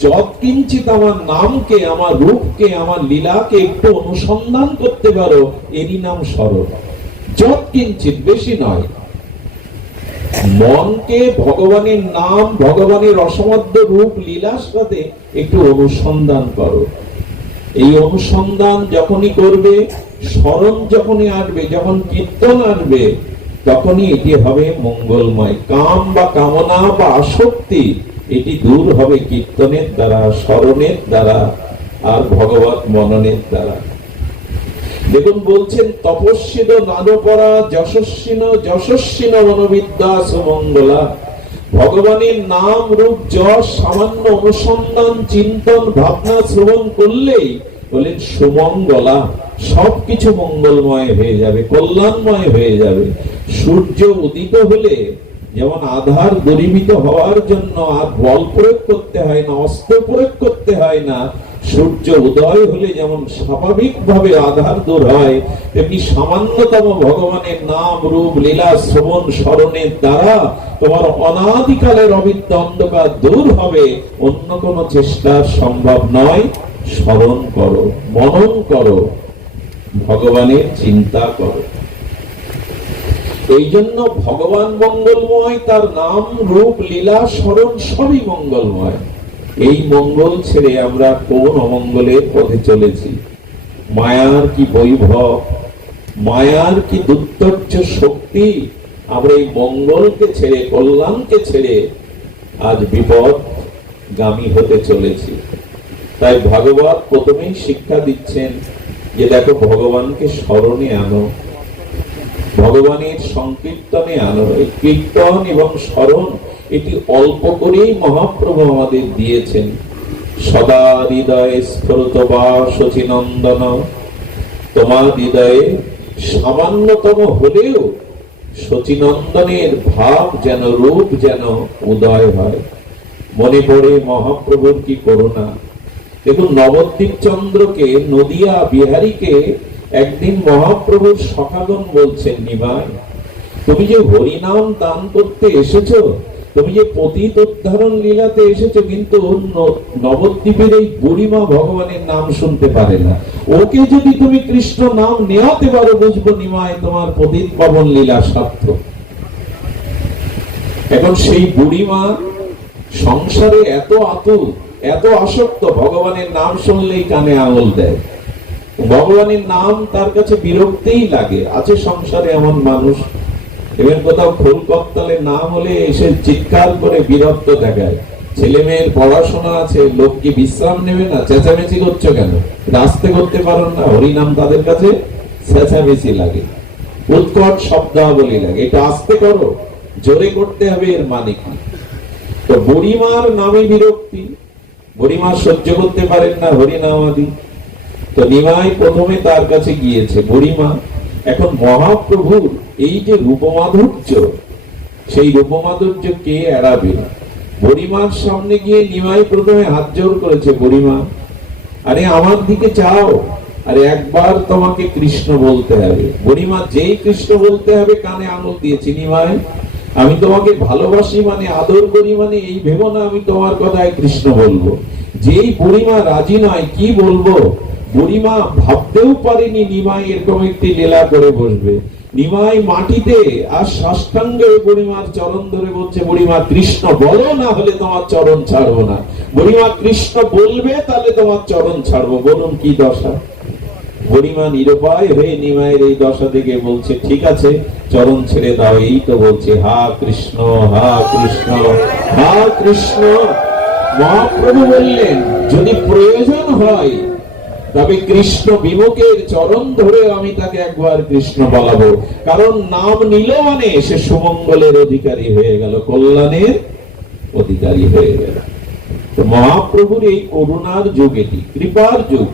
যৎ কিঞ্চিত আমার নামকে, আমার রূপকে, আমার লীলাকে একটু অনুসন্ধান করতে পারো, এরই নাম স্মরণ। যৎ কিঞ্চিত, বেশি নয়। মনকে ভগবানের নাম, ভগবানের অসমাদ্য রূপ লীলার সাথে একটু অনুসন্ধান করো। এই অনুসন্ধান যখনই করবে, স্মরণ যখনই আসবে, যখন কীর্তন আসবে, তখনই এটি হবে মঙ্গলময়। কাম বা কামনা বা আসক্তি, এটি দূর হবে কীর্তনের দ্বারা, স্মরণের দ্বারা, আর ভগবত মননের দ্বারা। দেখুন, বলছেন তপস্বিদ নাদপরা যশস্বিন যশস্বিন মনোবিদ্যা সুমঙ্গলা। ভগবানের নাম, রূপ, যশ সামান্য অনুসন্ধান, চিন্তন, ভাবনা, শ্রবণ করলেই বলেন সুমঙ্গলা, সবকিছু মঙ্গলময় হয়ে যাবে, কল্যাণময় হয়ে যাবে। সূর্য উদিত হলে যেমন আধার দূরীভূত হওয়ার জন্য আর বল প্রয়োগ করতে হয় না, অস্ত্র প্রয়োগ করতে হয় না, সূর্য উদয় হলে যেমন স্বাভাবিকভাবে আধার দূর হয়, তেমনি সামান্যতম ভগবানের নাম, রূপ, লীলা, শ্রবণ, স্মরণের দ্বারা তোমার অনাদিকালের অবিদ্য অন্ধকার দূর হবে। অন্য কোনো চেষ্টা সম্ভব নয়। স্মরণ করো, মনন করো, ভগবানের চিন্তা করো। এই জন্য ভগবান মঙ্গলময়, তার নাম, রূপ, লীলা, স্মরণ সবই মঙ্গলময়। এই মঙ্গল ছেড়ে আমরা কোন অমঙ্গলের পথে চলেছি? মায়ার কি বৈভব, মায়ার কি দুর্ধর্য শক্তি! আমরা এই মঙ্গলকে ছেড়ে, কল্যাণকে ছেড়ে আজ বিপদগামী হতে চলেছি। তাই ভাগবত প্রথমেই শিক্ষা দিচ্ছেন যে দেখো, ভগবানকে স্মরণে আনো, ভগবানের সংকীর্তনে আনো। এই কীর্তন এবং স্মরণ এটি অল্প করেই মহাপ্রভু আমাদের দিয়েছেন। সদা হৃদয়ে স্ফুরত বা শচীনন্দন, তোমার হৃদয়ে সামান্যতম হলেও শচীনন্দনের ভাব যেন, রূপ যেন উদয় হয়। মনে পড়ে মহাপ্রভুর কি করুণা। দেখুন, নবদ্বীপ চন্দ্রকে, নদিয়া বিহারীকে একদিন মহাপ্রভুর সখাগণ বলছেন, নিমাই, তুমি যে হরিনাম দান করতে এসেছো, তুমি যে পতিত উদ্ধারণ লীলাতে এসেছো, কিন্তু নবদ্বীপের এই বুড়িমা ভগবানের নাম শুনতে পারে না। ওকে যদি তুমি কৃষ্ণ নাম নেওয়াতে পারো, বুঝবো নিমাই তোমার পতিত পাবন লীলা সার্থক। এখন সেই বুড়িমা সংসারে এত আতুর, এত আসক্ত, ভগবানের নাম শুনলেই কানে আঙুল দেয়। ভগবানের নাম তার কাছে বিরক্তিই লাগে। আছে সংসারে এমন মানুষ, এবার কোথাও খোল করতালে নাম হলে এসে চিৎকার করে বিরক্ত দেখায়। ছেলে মেয়ের পড়াশোনা আছে, লোক কি বিশ্রাম নেবে না? চেঁচামেচি করছো কেন? রাস্তে করতে পারো না? হরিনাম তাদের কাছে চেঁচামেচি লাগে, উৎকট শব্দাবলী লাগে। এটা আস্তে করো, জোরে করতে হবে, এর মানে কি? তো বুড়িমার নামে বিরক্তি, বুড়িমা সহ্য করতে পারেন না হরিনাম আদি। তো নিমাই প্রথমে তার কাছে গিয়েছে, বুড়িমা। এখন মহাপ্রভুর এই যে রূপমাধুর্য, সেই রূপমাধুর্য কে এড়াবে? বুড়িমার সামনে গিয়ে নিমাই প্রথমে হাত জোর করেছে, বুড়িমা আরে আমার দিকে চাও, আরে একবার তোমাকে কৃষ্ণ বলতে হবে। বুড়িমা যেই কৃষ্ণ বলতে হবে কানে আঙুল দিয়েছি, নিমাই আমি তোমাকে ভালোবাসি মানে আদর করি মানে এই ভেবো না আমি তোমার কথায় কৃষ্ণ বলবো। যেই বুড়িমা রাজি নয়, কি বলবো? বুড়িমা ভাবতেও পারেনি নিমাই এরকম একটি লীলা করে বসবে। নিমাই মাটিতে আর সাষ্টাঙ্গে বুড়িমার চরণ ধরে বলছে, বুড়িমা কৃষ্ণ বলো, না হলে তোমার চরণ ছাড়বো না। বুড়িমা কৃষ্ণ বলবে তাহলে তোমার চরণ ছাড়বো, বলুন কি দশা। বুড়িমা নিরুপায় হয়ে নিমাইয়ের এই দশা থেকে বলছে, ঠিক আছে চরণ ছেড়ে দাও। এই তো বলছে হা কৃষ্ণ হা কৃষ্ণ হা কৃষ্ণ। মহাপ্রভু বললেন, যদি প্রয়োজন হয় তবে কৃষ্ণ বিমুখের চরণ ধরে আমি তাকে একবার কৃষ্ণ বলাবো, কারণ নাম নিল মানে সে সুমঙ্গলের অধিকারী হয়ে গেল, কল্যাণের অধিকারী হয়ে গেল। তো মহাপ্রভুর এই করুণার যুগ, এটি কৃপার যুগ।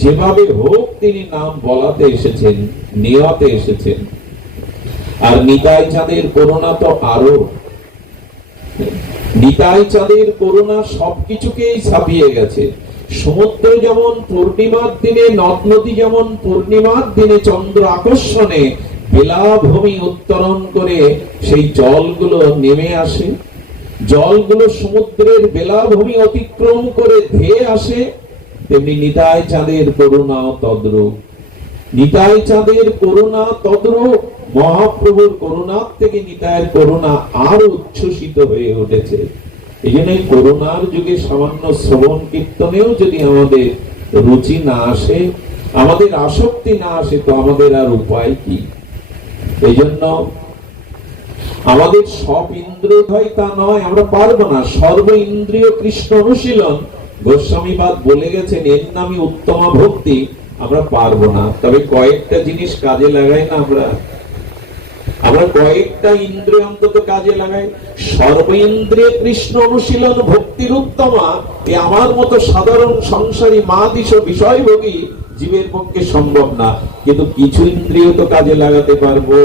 যেভাবে হোক তিনি নাম বলাতে এসেছেন, নেওয়াতে এসেছেন। আর নিতাই চাঁদের করুণা তো আরো, নিতাই চাঁদের করুণা সবকিছুকেই ছাপিয়ে গেছে। সমুদ্র যেমন পূর্ণিমার দিনে, নদ নদী যেমন পূর্ণিমার দিনে চন্দ্র আকর্ষণে বেলাভূমি উত্তরণ করে সেই জলগুলো নেমে আসে, জলগুলো সমুদ্রের বেলাভূমি অতিক্রম করে ধেয়ে আসে, তেমনি নিতাই চাঁদের করুণা তদ্রূপ। নিতাই চাঁদের করুণা তদ্রূপ। মহাপ্রভুর করুণার থেকে নিতাইয়ের করুণা আরো উচ্ছ্বসিত হয়ে উঠেছে। এই জন্য করুণার যুগে সামান্য শ্রবণ কীর্তনেও যদি আমাদের রুচি না আসে, আমাদের আসক্তি না আসে, তো আমাদের আর উপায় কি? এই জন্য আমাদের সব ইন্দ্রিয় হয় তা নয়, আমরা পারবো না। সর্ব ইন্দ্রিয় কৃষ্ণ অনুশীলন গোস্বামীবাদ বলে গেছেন, এর নামই উত্তমা ভক্তি। আমরা পারবো না, তবে কয়েকটা জিনিস কাজে লাগাই না, আমরা কয়েকটা ইন্দ্রিয় অন্তত কাজে লাগাই। সর্ব ইন্দ্রিয় কৃষ্ণ অনুশীলন ভক্তির উত্তমা, আমার মতো সাধারণ সংসারী মাদিস বিষয়ভোগী জীবের পক্ষে সম্ভব না। কিন্তু কিছু ইন্দ্রিয় তো কাজে লাগাতে পারবো।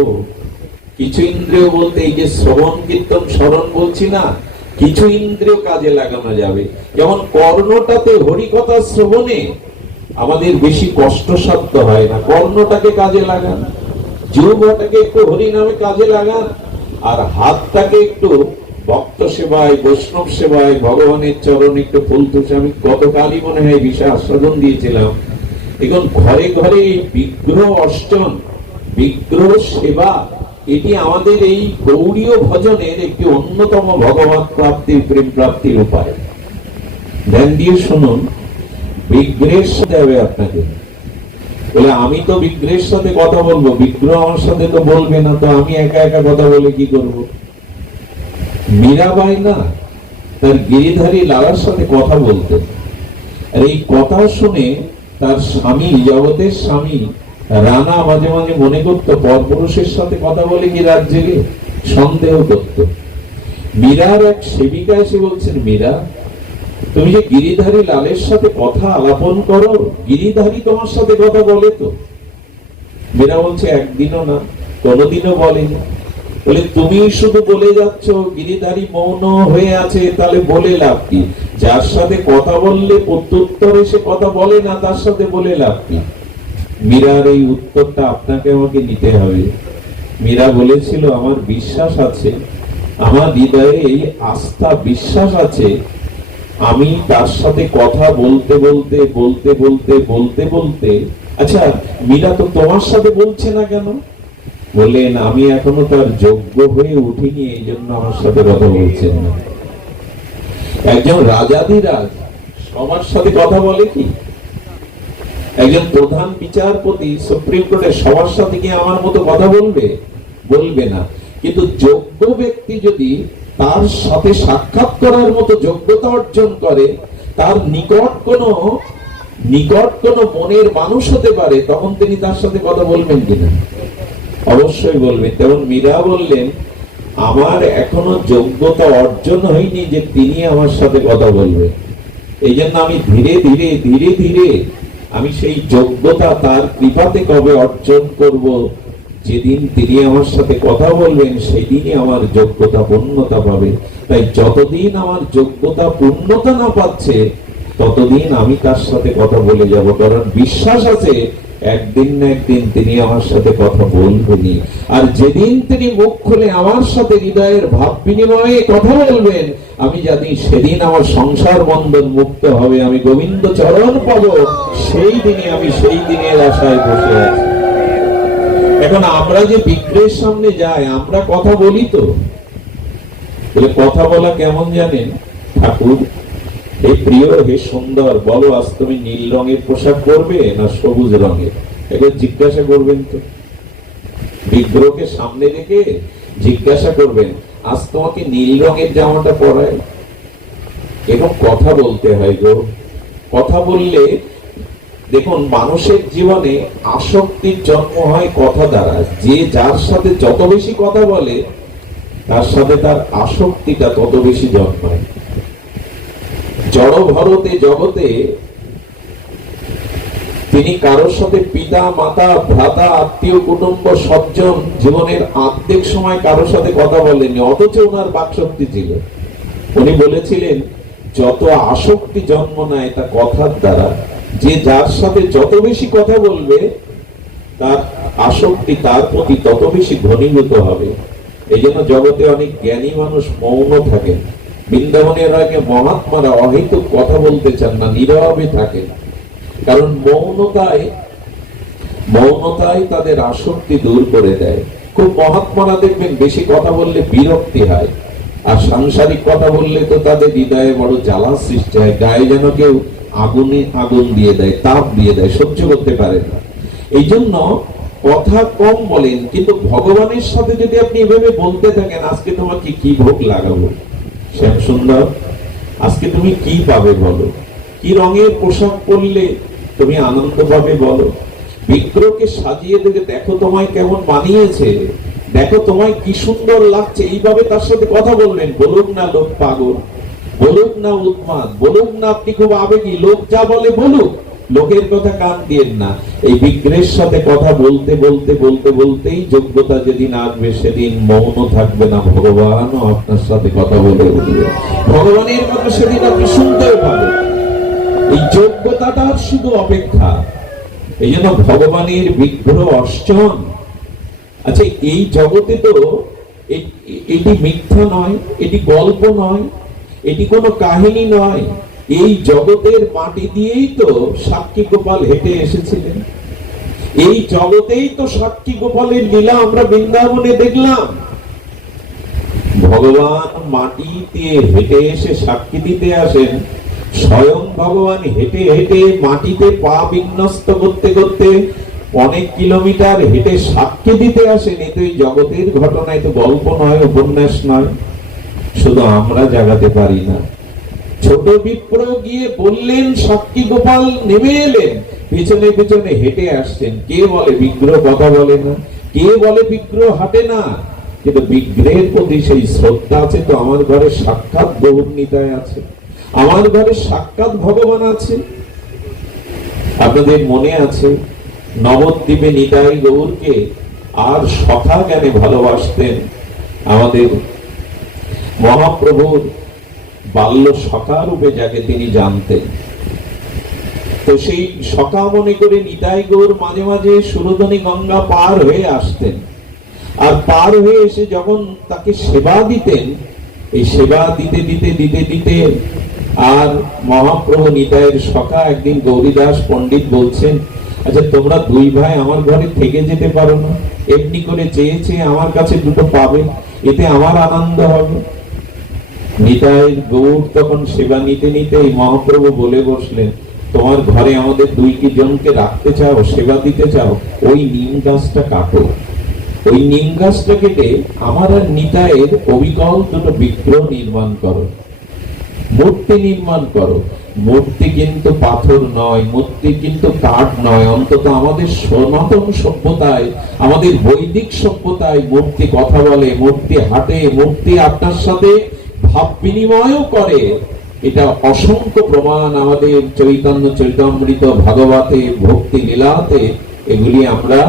কিছু ইন্দ্রিয় বলতে এই যে শ্রবণ কীর্তন স্মরণ বলছি না, কিছু ইন্দ্রিয় কাজে লাগানো যাবে। যেমন কর্ণটাতে হরিকথা শ্রবণে আমাদের বেশি কষ্টসাধ্য হয় না, কর্ণটাকে কাজে লাগান, জিহ্বাটাকে একটু হরি নামে কাজে লাগান, আর হাতটাকে একটু ভক্ত সেবায়, বৈষ্ণব সেবায়, ভগবানের চরণ একটু ফুল তুলছে। আমি গতকালই মনে হয় বিষয় আস্বাদন দিয়েছিলাম। এখন ঘরে ঘরে বিগ্রহ অর্চন, বিগ্রহ সেবা, এটি আমাদের এই গৌড়ীয় ভজনের একটি অন্যতম ভগবত প্রাপ্তির, প্রেম প্রাপ্তির উপায়। ধ্যান দিয়ে শুনুন, বিগ্রহের সাথে হবে আপনাকে বলে, আমি তো বিগ্রহের সাথে কথা বলবো, বিগ্রহ আমার সাথে তো বলবে না, তো আমি একা একা কথা বলে কি করব? মীরাবাই না তার গিরিধারী লালার সাথে কথা বলতেন, আর এই কথা শুনে তার স্বামী, জগতের স্বামী রানা মাঝে মাঝে মনে করতো পরপুরুষের সাথে কথা বলে কি রাত জেগে, সন্দেহ করত। মীরার এক সেবিকা এসে বলছেন, মীরা তুমি যে গিরিধারী লালের সাথে কথা আলাপন করো, গিরিধারী তোমার সাথে কথা বলে তো? মীরা বলছে, একদিনও না, কোনোদিনও বলেনি। বলে, তুমি শুধু বলে যাচ্ছ, গিরিধারী মৌন হয়ে আছে, তাহলে বলে লাভ কি? যার সাথে কথা বললে প্রত্যুত্তরে সে কথা বলে না, তার সাথে বলে লাভ কি? মীরার এই উত্তরটা আপনাকে আমাকে নিতে হবে। মীরা বলেছিল, আমার বিশ্বাস আছে, আমার হৃদয়ে এই আস্থা বিশ্বাস আছে, আমি তার সাথে কথা বলতে বলতে বলতে বলতে বলতে বলতে, আচ্ছা মীরা তো তোমার সাথে বলছে না কেন? বললেন, আমি এখনো তার যোগ্য হয়ে উঠিনি, এই জন্য আমার সাথে কথা বলছেন না। একজন রাজাধিরাজ সবার সাথে কথা বলে কি? একজন প্রধান বিচারপতি সুপ্রিম কোর্টে সবার সাথে কি আমার মতো কথা বলবে? বলবে না। কিন্তু যোগ্য ব্যক্তি যদি তার সাথে সাক্ষাৎ করার মতো যোগ্যতা অর্জন করে, তার নিকট কোনো মনের মানুষ হতে পারে, তখন তিনি তার সাথে কথা বলবেন কিনা? অবশ্যই বলবেন। তেমন মীরা বললেন, আমার এখনো যোগ্যতা অর্জন হয়নি যে তিনি আমার সাথে কথা বলবেন, এই জন্য আমি ধীরে ধীরে ধীরে ধীরে আমি সেই যোগ্যতা তার কৃপাতে কবে অর্জন করব, যেদিন তিনি আমার সাথে কথা বলবেন সেই দিনই আমার যোগ্যতা পূর্ণতা পাবে। তাই যতদিন আমার যোগ্যতা পূর্ণতা না পাচ্ছে ততদিন আমি তার সাথে কথা বলে যাব, কারণ বিশ্বাস আছে একদিন না একদিন তিনি আমার সাথে কথা বলবেনই। আর যেদিন তিনি মুখ খুলে আমার সাথে হৃদয়ের ভাব বিনিময়ে কথা বলবেন, আমি জানি সেদিন আমার সংসার বন্ধন মুক্ত হবে, আমি গোবিন্দ চরণ পাবো। সেই দিনে আমি সেই দিনের আশায় বসে আছি। এখন আমরা যে বিগ্রহের সামনে যাই, আমরা কথা বলি তো, কথা বলা কেমন জানেন? ঠাকুর হে প্রিয়, হে সুন্দর, বলো আজ তুমি নীল রঙের পোশাক পরবে না সবুজ রঙের? একবার জিজ্ঞাসা করবেন তো, বিগ্রহকে সামনে রেখে জিজ্ঞাসা করবেন আজ তোমাকে নীল রঙের জামাটা পরায়? এরকম কথা বলতে হয় গো। কথা বললে দেখুন, মানুষের জীবনে আসক্তির জন্ম হয় কথা দ্বারা। যে যার সাথে যত বেশি কথা বলে তার সাথে তার আসক্তিটা তত বেশি জন্মায়। জড় ভারতে জগতে তিনি কারোর সাথে পিতা মাতা ভ্রাতা আত্মীয় কুটুম্ব সজ্জন জীবনের অর্ধেক সময় কারোর সাথে কথা বলেননি, অথচ ওনার বাকশক্তি ছিল। উনি বলেছিলেন যত আসক্তি জন্ম নেয় তা কথার দ্বারা। যে যার সাথে যত বেশি কথা বলবে তার আসক্তি তার প্রতি তত বেশি ঘনীভূত হবে। এই জন্য জগতে অনেক জ্ঞানী মানুষ মৌন থাকেন। বৃন্দাবনের আগে মহাত্মারা অহেতুক কথা বলতে চান না, নীরবে থাকেন, কারণ মৌনতাই তাদের আসক্তি দূর করে দেয়। খুব মহাত্মারা দেখবেন বেশি কথা বললে বিরক্তি হয়, আর সাংসারিক কথা বললে তো তাদের হৃদয়ে বড় জ্বালা সৃষ্টি হয়, গায়ে যেন কেউ আগুন দিয়ে দেয়, তাপ দিয়ে দেয়, সহ্য করতে পারে না। এই জন্য কথা কম বলেন, কিন্তু ভগবানের সাথে যদি আপনি এভাবে বলতে থাকেন আজকে তোমাকে কি ভোগ লাগাবো শ্যাম সুন্দর, আজকে তুমি কি পাবে বলো, কি রঙের পোশাক পরলে তুমি আনন্দ পাবে বলো, বিগ্রহকে সাজিয়ে দেবে, দেখো তোমায় কেমন মানিয়েছে, দেখো তোমায় কি সুন্দর লাগছে, এইভাবে তার সাথে কথা বলবেন। বলুক না লোক পাগল, বলুক না উন্মাদ, বলুক না আপনি খুব আবেগী, লোক যা বলে বলুক, লোকের কথা কান দিয়েন না। এই বিগ্রহের সাথে কথা বলতে বলতে বলতে বলতেই যোগ্যতা যেদিন আসবে সেদিন মৌন থাকবে না, ভগবানও আপনার সাথে কথা বলে উঠবে, ভগবানের কথা সেদিন আপনি শুনতেও পাবেন। এই যোগ্যতাটার শুধু অপেক্ষা। এই জন্য ভগবানের বিগ্রহ অর্চন। আচ্ছা, এই জগতে তো এটি মিথ্যা নয়, এটি গল্প নয়, এটি কোনো কাহিনী নয়। এই জগতের মাটি দিয়েই তো সাক্ষী গোপাল হেঁটে এসেছিলেন। এই জগতেই তো সাক্ষী গোপালের লীলা আমরা বৃন্দাবনে দেখলাম। ভগবান মাটি দিয়ে হেঁটে এসে সাক্ষী দিতে আসেন, স্বয়ং ভগবান হেঁটে হেঁটে মাটিতে পা বিন্যস্ত করতে করতে অনেক কিলোমিটার হেঁটে সাক্ষী দিতে আসেন। এ তো এই জগতের ঘটনা, এ তো গল্প নয়, উপন্যাস নয়। শুধু আমরা জাগাতে পারি না। ছোট বিপ্র গিয়ে বললেন, সাক্ষী গোপাল নেমে এলেন, পিছনে পিছনে হেঁটে আসছেন। কে বলে বিগ্রহ কথা বলে না? কে বলে বিগ্রহ হাঁটে না? কিন্তু বিগ্রহের প্রতি সেই শ্রদ্ধা আছে। তো আমার ঘরে সাক্ষাৎ গৌর নিতাই আছে, আমার ঘরে সাক্ষাৎ ভগবান আছে। আপনাদের মনে আছে নবদ্বীপে নিতাই গৌরকে আর সখা জ্ঞানে ভালোবাসতেন আমাদের মহাপ্রভুর বাল্য সখা রূপে যাকে তিনি জানতেন। তো সেই সখা মনে করে নিতাই গৌর মাঝে মাঝে সুরধনী গঙ্গা পার হয়ে আসতেন। আর পার হয়ে এসে যখন তাকে সেবা দিতেন, এই সেবা দিতে দিতে দিতে দিতে আর মহাপ্রভু নিতাইয়ের সখা একদিন গৌরীদাস পণ্ডিত বলছেন, আচ্ছা তোমরা দুই ভাই আমার ঘরে থেকে যেতে পারো না? এমনি করে চেয়েছে আমার কাছে দুটো পাবে, এতে আমার আনন্দ হবে। নিতাই গৌর তখন সেবা নিতে নিতে এই মহাপ্রভু বলে বসলেন, তোমার ঘরে আমাদের দুই কি জনকে রাখতে চাও, সেবা দিতে চাও, ওই নিম গাছটা কাটো, ওই নিম গাছটা কেটে আমার আর নিতাইয়ের অবিকল দুটো বিগ্রহ নির্মাণ করো, মূর্তি নির্মাণ করো। মূর্তি কিন্তু পাথর নয়, মূর্তি কিন্তু কাঠ নয়। অন্তত আমাদের সনাতন সভ্যতায়, আমাদের বৈদিক সভ্যতায় মূর্তি কথা বলে, মূর্তি হাঁটে, মূর্তি আপনার সাথে ভাব বিনিময়ও করে। এটা অসংখ্য প্রমাণ আমাদের চৈতন্য চৈতামৃত ভাগবতে ভক্তি লীলাতে এগুলি আমরা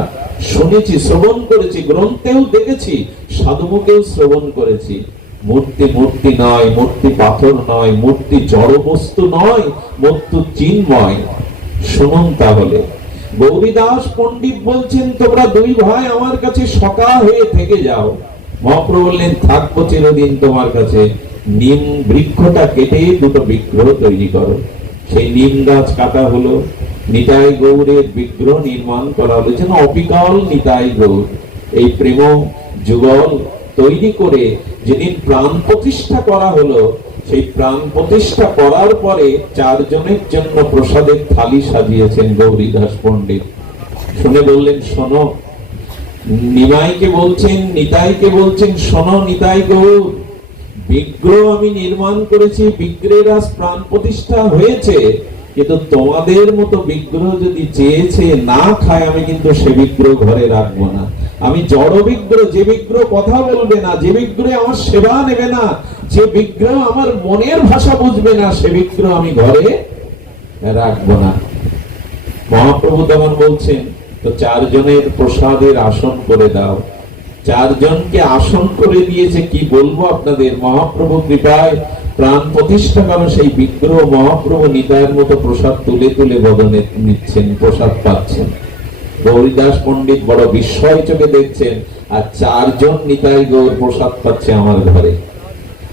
শুনেছি, শ্রবণ করেছি, গ্রন্থেও দেখেছি, সাধুমুখেও শ্রবণ করেছি। মূর্তি মূর্তি নয়, মূর্তি পাথর নয়, মূর্তি জড় বস্তু নয়, মূর্তি চিন্ময়। শুনুন তাহলে, গৌরীদাস পণ্ডিত বলছেন তোমরা দুই ভাই আমার কাছে সকা হয়ে থেকে যাও। মহাপ্রভু বললেন থাকবো চিরদিন তোমার কাছে। নিম বৃক্ষটা কেটে দুটো বিগ্রহ তৈরি করো। সেই নিম গাছ কাটা হলো, নিতাই গৌরের বিগ্রহ নির্মাণ করা হলো, যেন অবিকল নিতাই গৌর। এই প্রেম যুগল তৈরি করে যেদিন প্রাণ প্রতিষ্ঠা করা হলো, সেই প্রাণ প্রতিষ্ঠা করার পরে 4 জনের জন্য প্রসাদের থালি সাজিয়েছেন গৌরীদাস পণ্ডিত। শুনে বললেন শোনো, নিমাইকে বলছেন, নিতাইকে বলছেন, শোনো নিতাই গৌর, বিগ্রহ আমি নির্মাণ করেছি, বিগ্রহের আজ প্রাণ প্রতিষ্ঠা হয়েছে, কিন্তু তোমাদের মতো বিগ্রহ যদি চেয়েছে না খায়, আমি কিন্তু সে বিগ্রহ ঘরে রাখবো না। আমি জড় বিগ্রহ, যে বিগ্রহ কথা বলবে না, যে বিগ্রহে আমার সেবা নেবে না, যে বিগ্রহ আমার মনের ভাষা বুঝবে না, সে বিগ্রহ আমি ঘরে রাখবো না। মহাপ্রভু তখন বলছেন তো 4 জনের প্রসাদের আসন করে দাও। 4 জনকে আসন করে দিয়েছে, কি বলবো আপনাদের। মহাপ্রভু কৃপায় প্রাণ প্রতিষ্ঠা করা সেই বিগ্রহ মহাপ্রভু নিতাইয়ের মতো প্রসাদ তুলে তুলে বদনে নিচ্ছেন, প্রসাদ পাচ্ছেন। গৌরীদাস পণ্ডিত বড় বিস্ময় চোখে দেখছেন, আর 4 জন নিতাই গৌর প্রসাদ পাচ্ছে আমার ঘরে।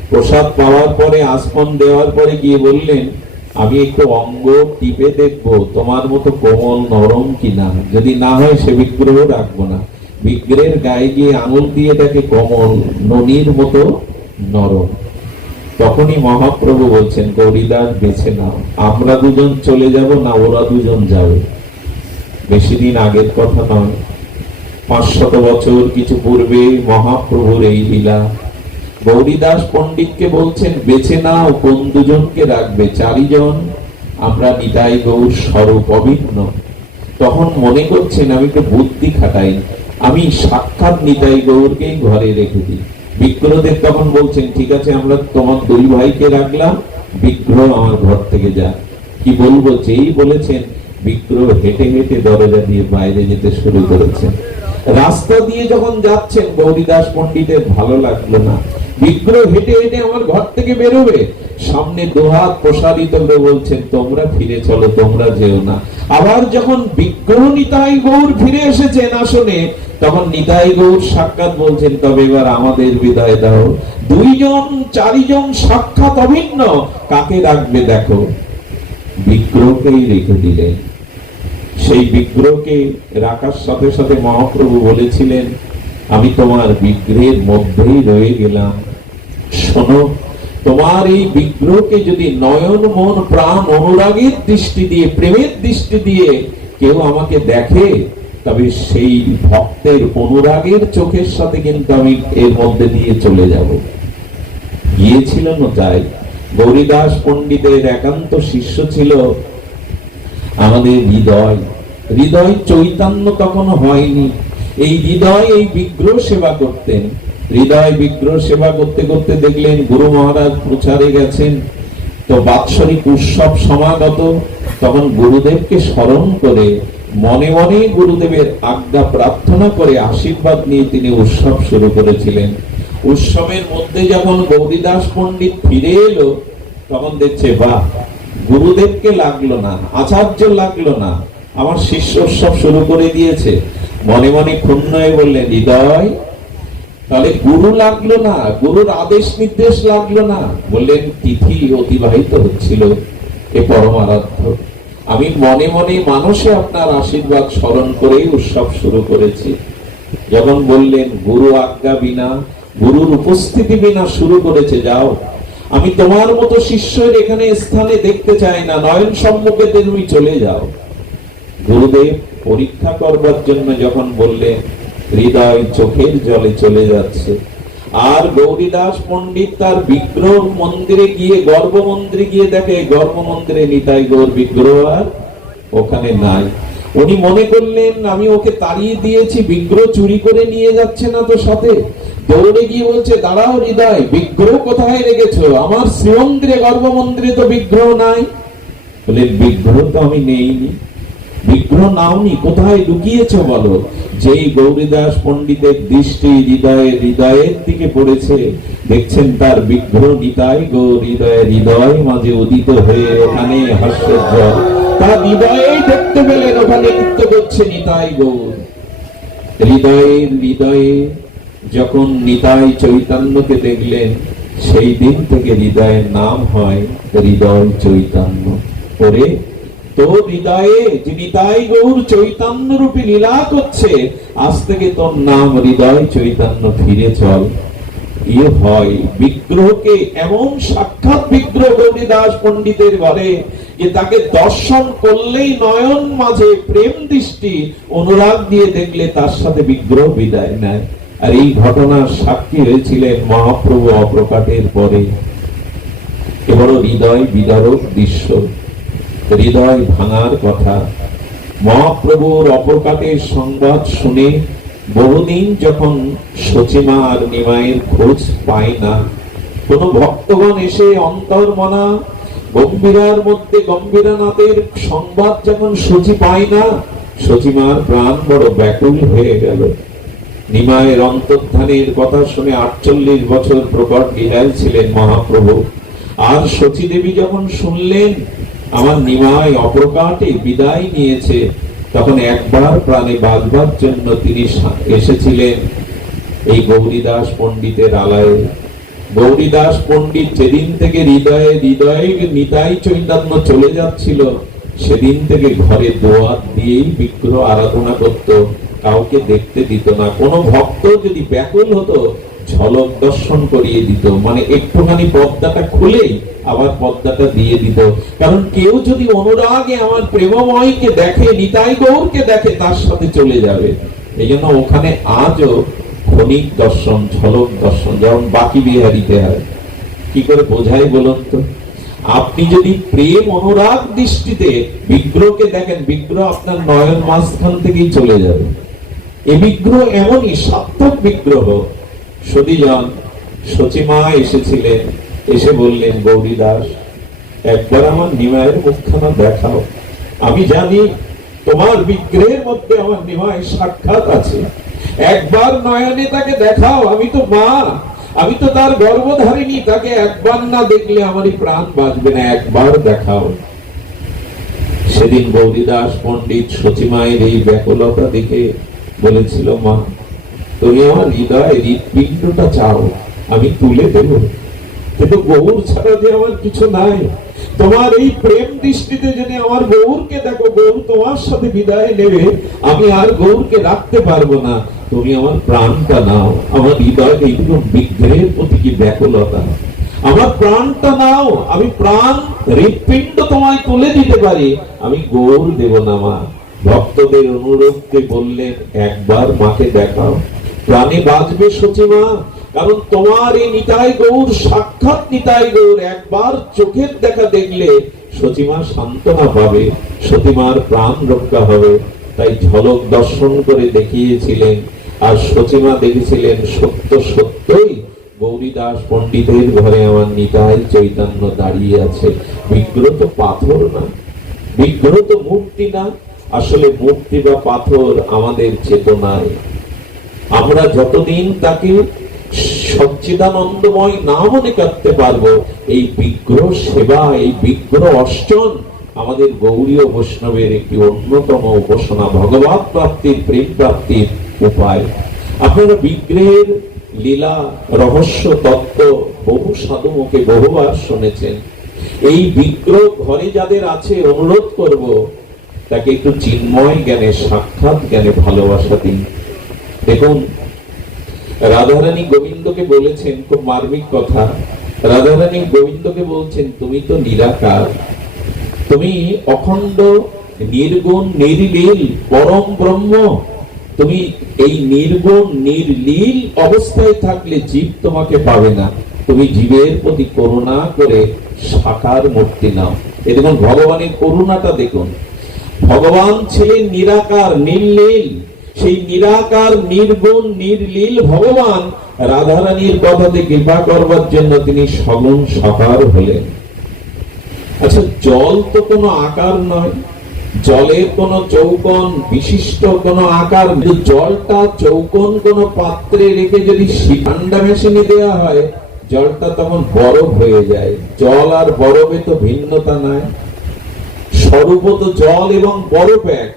প্রসাদ পাওয়ার পরে, আসপন দেওয়ার পরে গিয়ে বললেন, আমি একটু অঙ্গ টিপে দেখবো তোমার মতো কোমল নরম কিনা, যদি না হয় সে বিগ্রহ রাখবো না। বিগ্রহের গায়ে গিয়ে আঙুল দিয়ে দেখে কোমল, ননির মতো নরম। তখনই মহাপ্রভু বলছেন, গৌরীদাস বেছে নাও, আমরা দুজন চলে যাব না ওরা দুজন যাবে। বেশি দিন আগের কথা নয়, 500 বছর কিছু পূর্বে মহাপ্রভুর এই লীলা। গৌরীদাস পণ্ডিতকে বলছেন বেছে নাও কোন দুজনকে রাখবে। 4 জন আমরা নিতাই গৌর স্বরূপ অভিন্ন। তখন মনে করছেন আমি একটু বুদ্ধি খাটাই, আমি সাক্ষাৎ নিতাই গৌরকেই ঘরে রেখে দিই। বিগ্রহদের তখন বলছেন ঠিক আছে, আমরা তোমার 2 ভাইকে রাখলাম, বিগ্রহ আমার ঘর থেকে যা। কি বলবো, যেই বলেছেন বিগ্রহ হেঁটে হেঁটে দরজা দিয়ে বাইরে যেতে শুরু করেছেন। রাস্তা দিয়ে যখন যাচ্ছেন গৌরীদাস পণ্ডিতের ভালো লাগলো না, বিগ্রহ হেঁটে হেঁটে আমার ঘর থেকে বেরোবে। সামনে 2 হাত প্রসারিত করে বলছেন তোমরা ফিরে চলো, তোমরা যেও না। আবার যখন বিগ্রহ নিতাই গৌর ফিরে এসেছেন আসনে, তখন নিতাই গৌর সাক্ষাৎ বলছেন তবে এবার আমাদের বিদায় দাও। 2 জন 4 জন সাক্ষাৎ অভিন্ন, কাকে রাখবে দেখো। বিগ্রহকেই রেখে দিলেন। সেই বিগ্রহকে রাখার সাথে সাথে মহাপ্রভু বলেছিলেন আমি তোমার বিগ্রহের মধ্যেই রয়ে গেলাম। শোনো, তোমার এই বিগ্রহকে যদি নয়ন মন প্রাণ অনুরাগের দৃষ্টি দিয়ে, প্রেমের দৃষ্টি দিয়ে কেউ আমাকে দেখে, তবে সেই ভক্তের অনুরাগের চোখের সাথে কিন্তু আমি এর মধ্যে দিয়ে চলে যাব। গিয়েছিলেন তাই। গৌরীদাস পণ্ডিতের একান্ত শিষ্য ছিল আমাদের হৃদয়। হৃদয় চৈতন্য তখনও হয়নি। এই হৃদয় এই বিগ্রহ সেবা করতেন। হৃদয় বিগ্রহ সেবা করতে করতে দেখলেন গুরু মহারাজ প্রচারে গেছেন, তো বাৎসরিক উৎসব সমাগত। তখন গুরুদেবকে স্মরণ করে মনে মনে গুরুদেবের আজ্ঞা প্রার্থনা করে আশীর্বাদ নিয়ে তিনি উৎসব শুরু করেছিলেন। উৎসবের মধ্যে যখন গৌরীদাস পণ্ডিত ফিরে এলো, তখন দেখছে বাহ, গুরুদেবকে লাগলো না, আচার্য লাগলো না, আমার শিষ্য উৎসব শুরু করে দিয়েছে। মনে মনে ক্ষুণ্ণ হয়ে বললেন হৃদয়, তাহলে গুরু লাগলো না, গুরুর আদেশ নির্দেশ লাগলো না। বললেন তিথি অতিবাহিত হচ্ছিল, এ পরমারাধ্য। আমি মনে মনে মানুষে আপনার আশীর্বাদ স্মরণ করেই উৎসব শুরু করেছি। যখন বললেন গুরু আজ্ঞা বিনা, গুরুর উপস্থিতি বিনা শুরু করেছে, যাও, আমি তোমার মতো শিষ্যের এখানে স্থানে দেখতে চাই না, নয়ন সম্মুখে তুমি চলে যাও। গুরুদেব পরীক্ষা করবার জন্য যখন বললেন, হৃদয় চোখের জলে চলে যাচ্ছে। আর গৌরীদাস পণ্ডিত তার বিগ্রহ মন্দিরে গিয়ে, গর্ভ মন্দিরে গিয়ে দেখে গর্ভ মন্দিরে নিতাই গৌর বিগ্রহ আর ওখানে নাই। উনি মনে করলেন আমি ওকে তাড়িয়ে দিয়েছি, বিগ্রহ চুরি করে নিয়ে যাচ্ছে না তো সাথে। দৌড়ে গিয়ে বলছে দাঁড়াও হৃদয়, বিগ্রহ কোথায় রেখেছো? আমার শ্রীমন্দিরে গর্ভ মন্দিরে তো বিগ্রহ নাই। বলে বিগ্রহ তো আমি নেইনি। বিগ্রহ নাওনি, কোথায় লুকিয়েছ বলো? যেই গৌরীদাস পণ্ডিতের দৃষ্টি হৃদয়ের দিকে পড়েছে, দেখছেন তার বিগ্রহ নিতাই গৌর হৃদয় মাঝে উদিত হয়ে ওখানে হাস্যোজ্জ্বল, তার হৃদয়ে দেখতে পেলেন ওখানে নৃত্য করছে নিতাই গৌর। হৃদয়ে যখন নিতাই চৈতন্যকে দেখলেন, সেই দিন থেকে হৃদয়ের নাম হয় হৃদয় চৈতন্য। ওরে, তোর হৃদয়ে যে নিতাই গৌর চৈতন্য রূপে লীলা করছে, আজ থেকে তোর নাম হৃদয় চৈতন্য, ফিরে চল। হয় বিগ্রহকে এমন সাক্ষাৎ বিগ্রহ গৌরীদাস পণ্ডিতের ঘরে যে তাকে দর্শন করলেই নয়ন মাঝে প্রেম দৃষ্টি অনুরাগ দিয়ে দেখলে তার সাথে বিগ্রহ বিদায় নেয়। আর এই ঘটনার সাক্ষী হয়েছিলেন মহাপ্রভু অপ্রকাটের পরে। এবারও হৃদয় বিদারক দৃশ্য, হৃদয় ভাঙার কথা। মহাপ্রভুর অপ্রকাটের সংবাদ শুনে বহুদিন যখন সচিমা আর নিমাইয়ের খোঁজ পায় না, কোন ভক্তগণ এসে অন্তর্মনা গম্ভীরার মধ্যে গম্ভীরানাথের সংবাদ যখন সচি পায় না, সচিমার প্রাণ বড় ব্যাকুল হয়ে গেল। নিমায়ের অন্তর্ধানের কথা শুনে 48 বছর প্রকট লীলায় ছিলেন মহাপ্রভু। আর সচী দেবী যখন শুনলেন আমার নিমাই অপ্রকাটে বিদায় নিয়েছে, তখন একবার প্রাণে বাঁচবার জন্য তিনি এসেছিলেন এই গৌরীদাস পণ্ডিতের আলয়ে। গৌরীদাস পণ্ডিত যেদিন থেকে হৃদয়ে নিতাই চৈতন্য চলে যাচ্ছিল, সেদিন থেকে ঘরে দোয়াত দিয়েই বিগ্রহ আরাধনা করত, কাউকে দেখতে দিত না। কোন ভক্ত যদি ব্যাকুল হতো, ঝলক দর্শন করিয়ে দিত, মানে একটুখানি পর্দাটা খুলেই আবার পর্দাটা দিয়ে দিত। কারণ কেউ যদি অনুরাগে আমার প্রেমময়কে দেখে, নিতাই গৌরকে দেখে, তার সাথে চলে যাবে। এই জন্য ওখানে আজও ক্ষণিক দর্শন, ঝলক দর্শন, যেমন বাকি বিহারিতে হয়। কি করে বোঝাই বলুন তো? আপনি যদি প্রেম অনুরাগ দৃষ্টিতে বিগ্রহকে দেখেন, বিগ্রহ আপনার নয়ন মাঝখান থেকেই চলে যাবে। এই বিগ্রহ এমনই সার্থক বিগ্রহ। সতীজন সচিমা এসেছিলেন, এসে বললেন, গৌরীদাস, একবার আমার নিমায়ের মুখখানা দেখাও। আমি জানি তোমার বিগ্রহের মধ্যে আমার নিমায় সাক্ষাৎ আছে, একবার নয়নে তাকে দেখাও। আমি তো মা, আমি তো তার গর্ভধারিণী, তাকে একবার না দেখলে আমারই প্রাণ বাঁচবে না, একবার দেখাও। সেদিন গৌরীদাস পণ্ডিত সচিমায়ের এই ব্যাকুলতা দেখে বলেছিল, মা, তুমি আমার হৃদয় হৃৎপিণ্ডটা চাও, আমি তুলে দেব, কিন্তু গৌর ছাড়া যে আমার কিছু নাই। তোমার এই প্রেম দৃষ্টিতে যদি আমার গৌরকে দেখো, গৌর তোমার সাথে বিদায় নেবে, আমি আর গৌরকে রাখতে পারবো না। তুমি আমার প্রাণটা নাও, আমার হৃদয় এইগুলো বিগ্রহের প্রতি কি ব্যাকুলতা, আমার প্রাণটা নাও, আমি প্রাণ হৃৎপিণ্ড তোমায় তুলে দিতে পারি, আমি গৌর দেব না। মা ভক্তদের অনুরোধে বললেন, একবার মাকে দেখাও, প্রাণে বাঁচবে সচিমা। কারণ তোমার এই নিতাই গৌর সাক্ষাৎ নিতাই গৌর, একবার চোখের দেখা দেখলে সচিমা সান্ত্বনা পাবে, সচিমার প্রাণ রক্ষা হবে। তাই ঝলক দর্শন করে দেখিয়েছিলেন। আর সচিমা দেখেছিলেন সত্য সত্যই গৌরীদাস পণ্ডিতের ঘরে আমার নিতাই চৈতন্য দাঁড়িয়ে আছে। বিগ্রহ তো পাথর না, বিগ্রহ তো মূর্তি না। আসলে মূর্তি বা পাথর আমাদের চেতনায়। আমরা যতদিন তাকে সচ্চিদানন্দময় না মনে করতে পারবো, এই বিগ্রহ সেবা, এই বিগ্রহ অর্চন আমাদের গৌরীয় বৈষ্ণবের একটি অন্যতম উপাসনা, ভগবত প্রাপ্তির, প্রেম প্রাপ্তির উপায়। আপনারা বিগ্রহের লীলা, রহস্য, তত্ত্ব বহু সাধু মুখে বহুবার শুনেছেন। এই বিগ্রহ ঘরে যাদের আছে, অনুরোধ করব তাকে একটু চিন্ময় জ্ঞানে, সাক্ষাৎ জ্ঞানে ভালোবাসা দিন। দেখুন, রাধারানী গোবিন্দকে বলেছেন, খুব মার্মিক কথা, রাধারানী গোবিন্দকে বলছেন, তুমি তো নিরাকার, তুমি অখণ্ড, নির্গুণ, নির্লীল, পরম ব্রহ্ম। তুমি এই নির্গুণ নির্লীল অবস্থায় থাকলে জীব তোমাকে পাবে না। তুমি জীবের প্রতি করুণা করে সাকার মূর্তি নাও। এই দেখুন ভগবানের করুণাটা দেখুন। ভগবান ছিলেন নিরাকার, নির্লীল। সেই নিরাকার, নির্গুণ, নির্লীল ভগবান রাধারানীর কথাতে কৃপা করবার জন্য তিনি সগুণ সাকার হলেন। আচ্ছা, জল তো কোনো আকার নয়, জলের কোন চৌকোন বিশিষ্ট কোন আকার, জলটা চৌকোন কোন পাত্রে রেখে যদি ঠান্ডা মেশিনে দেওয়া হয়, জলটা তখন বরফ হয়ে যায়। জল আর বরফে তো ভিন্নতা নাই, স্বরূপ তো জল এবং বরফ এক।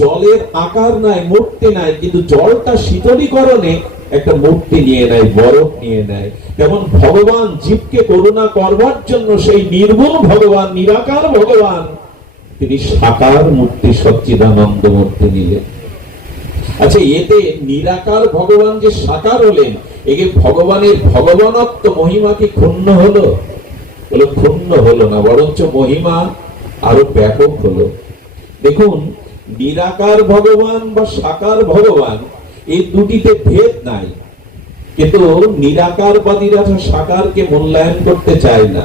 জলের আকার নাই, মূর্তি নাই, কিন্তু জলটা শীতলীকরণে একটা মূর্তি নিয়ে নেয়, বরফ নিয়ে নেয়। যেমন ভগবান জীবকে করুণা করবার জন্য সেই নির্গুণ ভগবান, নিরাকার ভগবান, তিনি সাকার মূর্তি, সচ্চিদানন্দ মূর্তি নিলেন। আচ্ছা, এতে নিরাকার ভগবান যে সাকার হলেন, একে ভগবানের ভগবানত্ব মহিমা কি ক্ষুণ্ণ হলো? বলে ক্ষুণ্ণ হলো না, বরঞ্চ মহিমা আরো ব্যাপক হলো। দেখুন, নিরাকার ভগবান বা সাকার ভগবান, এই দুটিতে ভেদ নাই, কিন্তু নিরাকারবাদীরা সাকারকে মূল্যায়ন করতে চায় না।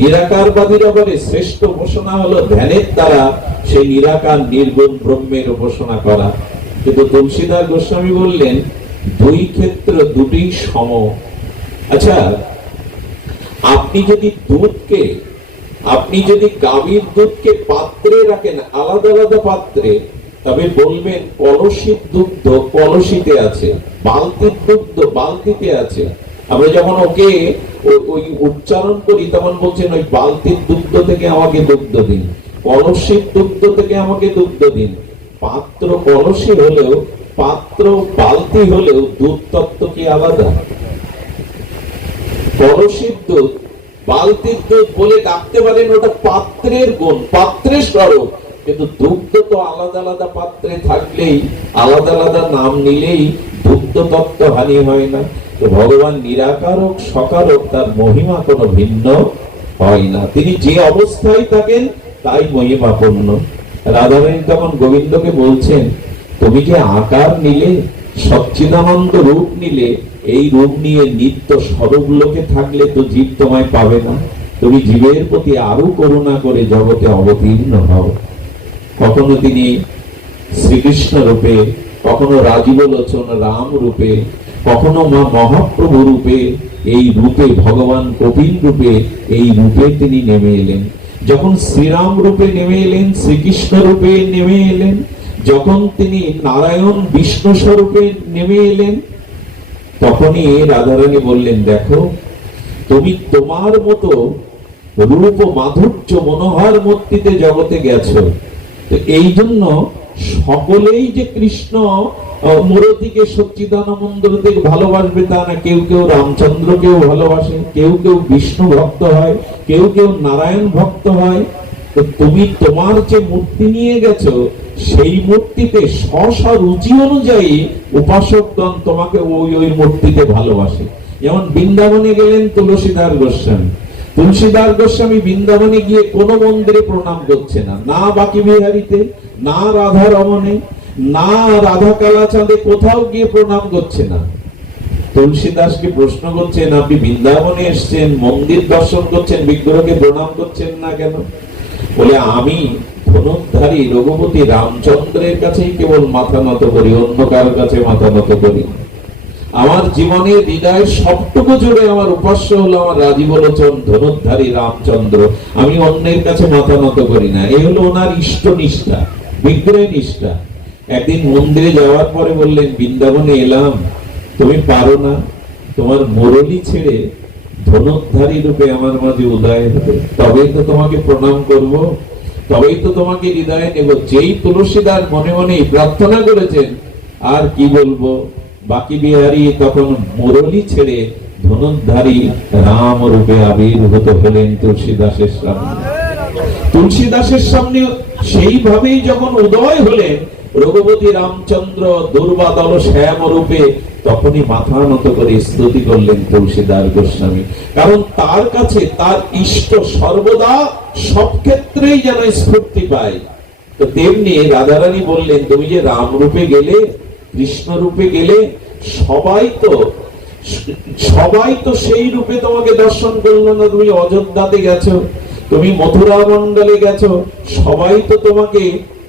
নিরাকারবাদীরা বলে শ্রেষ্ঠ উপাসনা হলো ধ্যানের দ্বারা সেই নিরাকার নির্গুণ ব্রহ্মের উপাসনা করা। কিন্তু তুলসীদাস গোস্বামী বললেন দুই ক্ষেত্র দুটি সম। আচ্ছা, আপনি যদি গাভীর দুধকে পাত্রে রাখেন, আলাদা আলাদা পাত্রে, তবে বলবেন কলসির দুগ্ধ কলসিতে আছে, বালতির দুগ্ধ বালতিতে আছে। আমরা যখন ওকে ওই উচ্চারণ করি তখন বলছেন ওই বালতির দুগ্ধ থেকে আমাকে দুগ্ধ দিন, কলসির দুগ্ধ থেকে আমাকে দুগ্ধ দিন। পাত্র কলসি হলেও, পাত্র বালতি হলেও দুধ তত্ত্ব কি আলাদা? কলসির দুধ বালতির দুধ বলে ডাকতে পারেন, ওটা পাত্রের গুণ, পাত্রের স্বরূপ। কিন্তু দুগ্ধ তো আলাদা আলাদা পাত্রে থাকলেই, আলাদা আলাদা নাম নিলেই দুগ্ধ তত্ত্ব হানি হয় না। তো ভগবান নিরাকার হোক সকার হোক, তার মহিমা কোনো ভিন্ন হয় না। তিনি যে অবস্থায় থাকেন তাই মহিমাপূর্ণ। রাধারানী তখন গোবিন্দকে বলছেন, তুমি যে আকার নিলে, সচ্চিদানন্দ রূপ নিলে, এই রূপ নিয়ে নিত্য স্বরূপ লোকে থাকলে তো জীব তোমায় পাবে না। তুমি জীবের প্রতি আরো করুণা করে জগতে অবতীর্ণ হও। কখনো তিনি শ্রীকৃষ্ণ রূপে, কখনো রাজীব লোচন রাম রূপে, কখনো মা মহাপ্রভু রূপে, এই রূপে ভগবান কপিল রূপে, এই রূপে তিনি নেমে এলেন। যখন শ্রীরাম রূপে নেমে এলেন, শ্রীকৃষ্ণ রূপে নেমে এলেন, যখন তিনি নারায়ণ বিষ্ণু স্বরূপে নেমে এলেন, তখনই রাধারানী বললেন, দেখো তুমি তোমার মতো রূপ মাধুর্য মনোহর মূর্তিতে জগতে গেছো। তো এই জন্য সকলেই যে কৃষ্ণ মূরতিকে সচ্চিদানন্দকে ভালোবাসবে তা না। কেউ কেউ রামচন্দ্রকেও ভালোবাসে, কেউ কেউ বিষ্ণু ভক্ত হয়, কেউ কেউ নারায়ণ ভক্ত হয়। তো তুমি তোমার যে মূর্তি নিয়ে গেছো, সেই মূর্তিতে স্ব রুচি অনুযায়ী উপাসকগণ তোমাকে ওই মূর্তিতে ভালোবাসে। যেমন বৃন্দাবনে গেলেন তুলসীদাস গোস্বামী, তুলসীদাস গোস্বামী বৃন্দাবনে গিয়ে কোন মন্দিরে প্রণাম করছে না, না বাকি বিহারীতে, না রাধা রমণে, না রাধা কালাচাঁদে, কোথাও গিয়ে প্রণাম করছে না। তুলসীদাসকে প্রশ্ন করছেন, আপনি বৃন্দাবনে এসছেন, মন্দির দর্শন করছেন, বিগ্রহকে প্রণাম করছেন না কেন? বলে, আমি ধনুধারী রঘুপতি রামচন্দ্রের কাছেই কেবল মাথা নত করি, অন্য কারোর কাছে মাথা নত করি। আমার জীবনের হৃদয়ের সবটুকু জুড়ে আমার উপাস্য হলো আমার রাজীব লোচন ধনুধারী রামচন্দ্র, আমি অন্যের কাছে মাথা নত করি না। এই হলো ওনার ইষ্ট নিষ্ঠা, বিগ্রহ নিষ্ঠা। একদিন মন্দিরে যাওয়ার পরে বললেন, বৃন্দাবনে এলাম, তুমি পারো না তোমার মুরলী ছেড়ে ধনুধারী রূপে আমার মাঝে উদয় হবে, তবেই তো তোমাকে প্রণাম করব, তবেই তো তোমাকে হৃদয়ে নেব। যেই তুলসীদাস মনে মনে প্রার্থনা করেছেন, আর কি বলবো, বাকি বিহারী তখন মুরলী ছেড়ে ধনুধারী রাম রূপে আবির্ভূত হলেন তুলসীদাসের সামনে। তুলসীদাসের সামনে সেইভাবেই যখন উদয় হলেন রঘুপতি রামচন্দ্র দুর্বাদল শ্যাম রূপে, তখনই মাথা নত করে স্তুতি করলেন তুলসীদাস গোস্বামী। কারণ তার কাছে তার ইষ্ট সর্বদা সব ক্ষেত্রেই যেন স্ফূর্তি পায়। তো তেমনি রাধারানী বললেন, তুমি যে রাম রূপে গেলে, কৃষ্ণ রূপে গেলে, সবাই তো সেই রূপে তোমাকে দর্শন করলো না। তুমি অযোধ্যাতে গেছো, তুমি মথুরা মন্ডলে গেছো, সবাই তো তোমাকে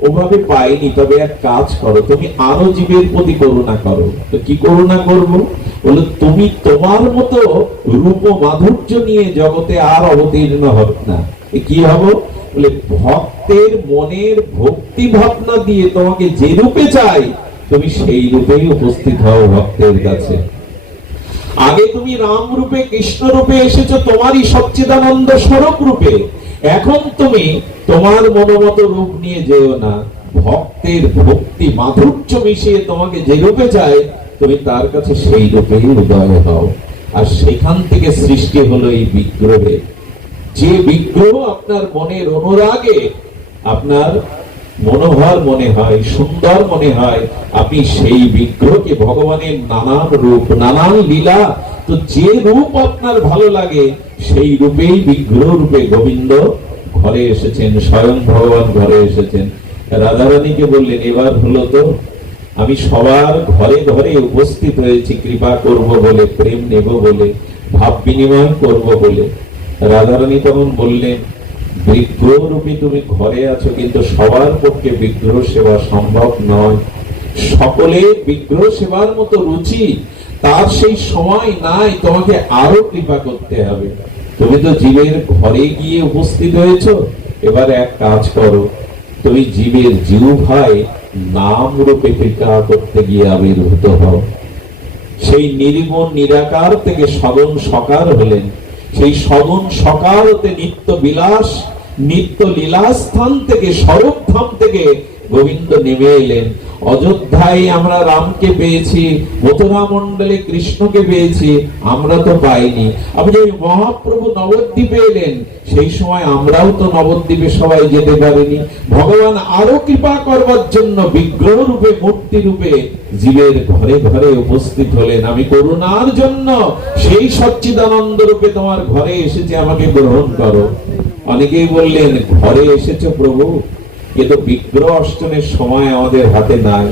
ওভাবে পাইনি। তবে এক কাজ করো, তুমি আরো জীবের প্রতি করুণা করো। তো কি করুণা করবো? বলে, তুমি তোমার মতো রূপ মাধুর্য নিয়ে জগতে আর অবতীর্ণ হবে না। কি হবো? বলে ভক্তের মনের ভক্তি ভাবনা দিয়ে তোমাকে যে রূপে চাই তুমি সেই রূপেই উপস্থিত হও ভক্তের কাছে। আগে তুমি রাম রূপে কৃষ্ণ রূপে এসেছো তোমারই সচ্চিদানন্দ স্বরূপ রূপে, এখন তুমি তোমার মনোমত রূপ নিয়ে যেও না, ভক্তের ভক্তি মাধুর্য মিশিয়ে তোমাকে যে রূপে চায় তুমি তার কাছে সেই রূপেই উদয় হও। আর সেখান থেকে সৃষ্টি হলো এই বিগ্রহে। যে বিগ্রহ আপনার মনের অনুরাগে আপনার মনোহর মনে হয়, সুন্দর মনে হয়, আপনি সেই বিগ্রহকে ভগবানের নানান রূপ নানান লীলা, তো যে রূপ আপনার ভালো লাগে সেই রূপেই বিগ্রহ রূপে গোবিন্দ ঘরে এসেছেন, স্বয়ং ভগবান ঘরে এসেছেন। রাধারানীকে বললেন এবার হলো তো, আমি সবার ঘরে ঘরে উপস্থিত হয়েছি কৃপা করব বলে, প্রেম নেব বলে, ভাব বিনিময় করব বলে। রাধারানী তখন বললেন বিগ্রহ রূপী তুমি ঘরে আছো, কিন্তু সবার পক্ষে বিগ্রহ সেবা সম্ভব নয়। সকলে বিগ্রহ সেবার মতো রুচি তার সেই সময় নাই, তোমাকে আরো কৃপা করতে হবে। তুমি তো জীবের ঘরে গিয়ে উপস্থিত হয়েছো, এবার এক কাজ করো, তুমি জীবের জিহ্বায় নাম রূপে কৃপা করতে গিয়ে আবির্ভূত হও। সেই নির্গুণ নিরাকার থেকে সগুণ সকার হলেন, সেই সগুণ সকার হতে নিত্য বিলাস নিত্য লীলাস্থান থেকে স্বরূপ ধাম থেকে গোবিন্দ নেমে এলেন। অযোধ্যায় আমরা রামকে পেয়েছি, মথুরা মন্ডলে কৃষ্ণকে পেয়েছি, আমরা তো পাইনি। আপনি মহাপ্রভু নবদ্বীপে এলেন, সেই সময় আমরাও তো নবদ্বীপে সবাই যেতে পারিনি। ভগবান আরো কৃপা করবার জন্য বিগ্রহ রূপে মূর্তি রূপে জীবের ঘরে ঘরে উপস্থিত হলেন। আমি করুণার জন্য সেই সচ্চিদানন্দ রূপে তোমার ঘরে এসেছে, আমাকে গ্রহণ করো। অনেকেই বললেন ঘরে এসেছো প্রভু, কিন্তু বিগ্রহ অর্চনের সময় আমাদের হাতে নাই,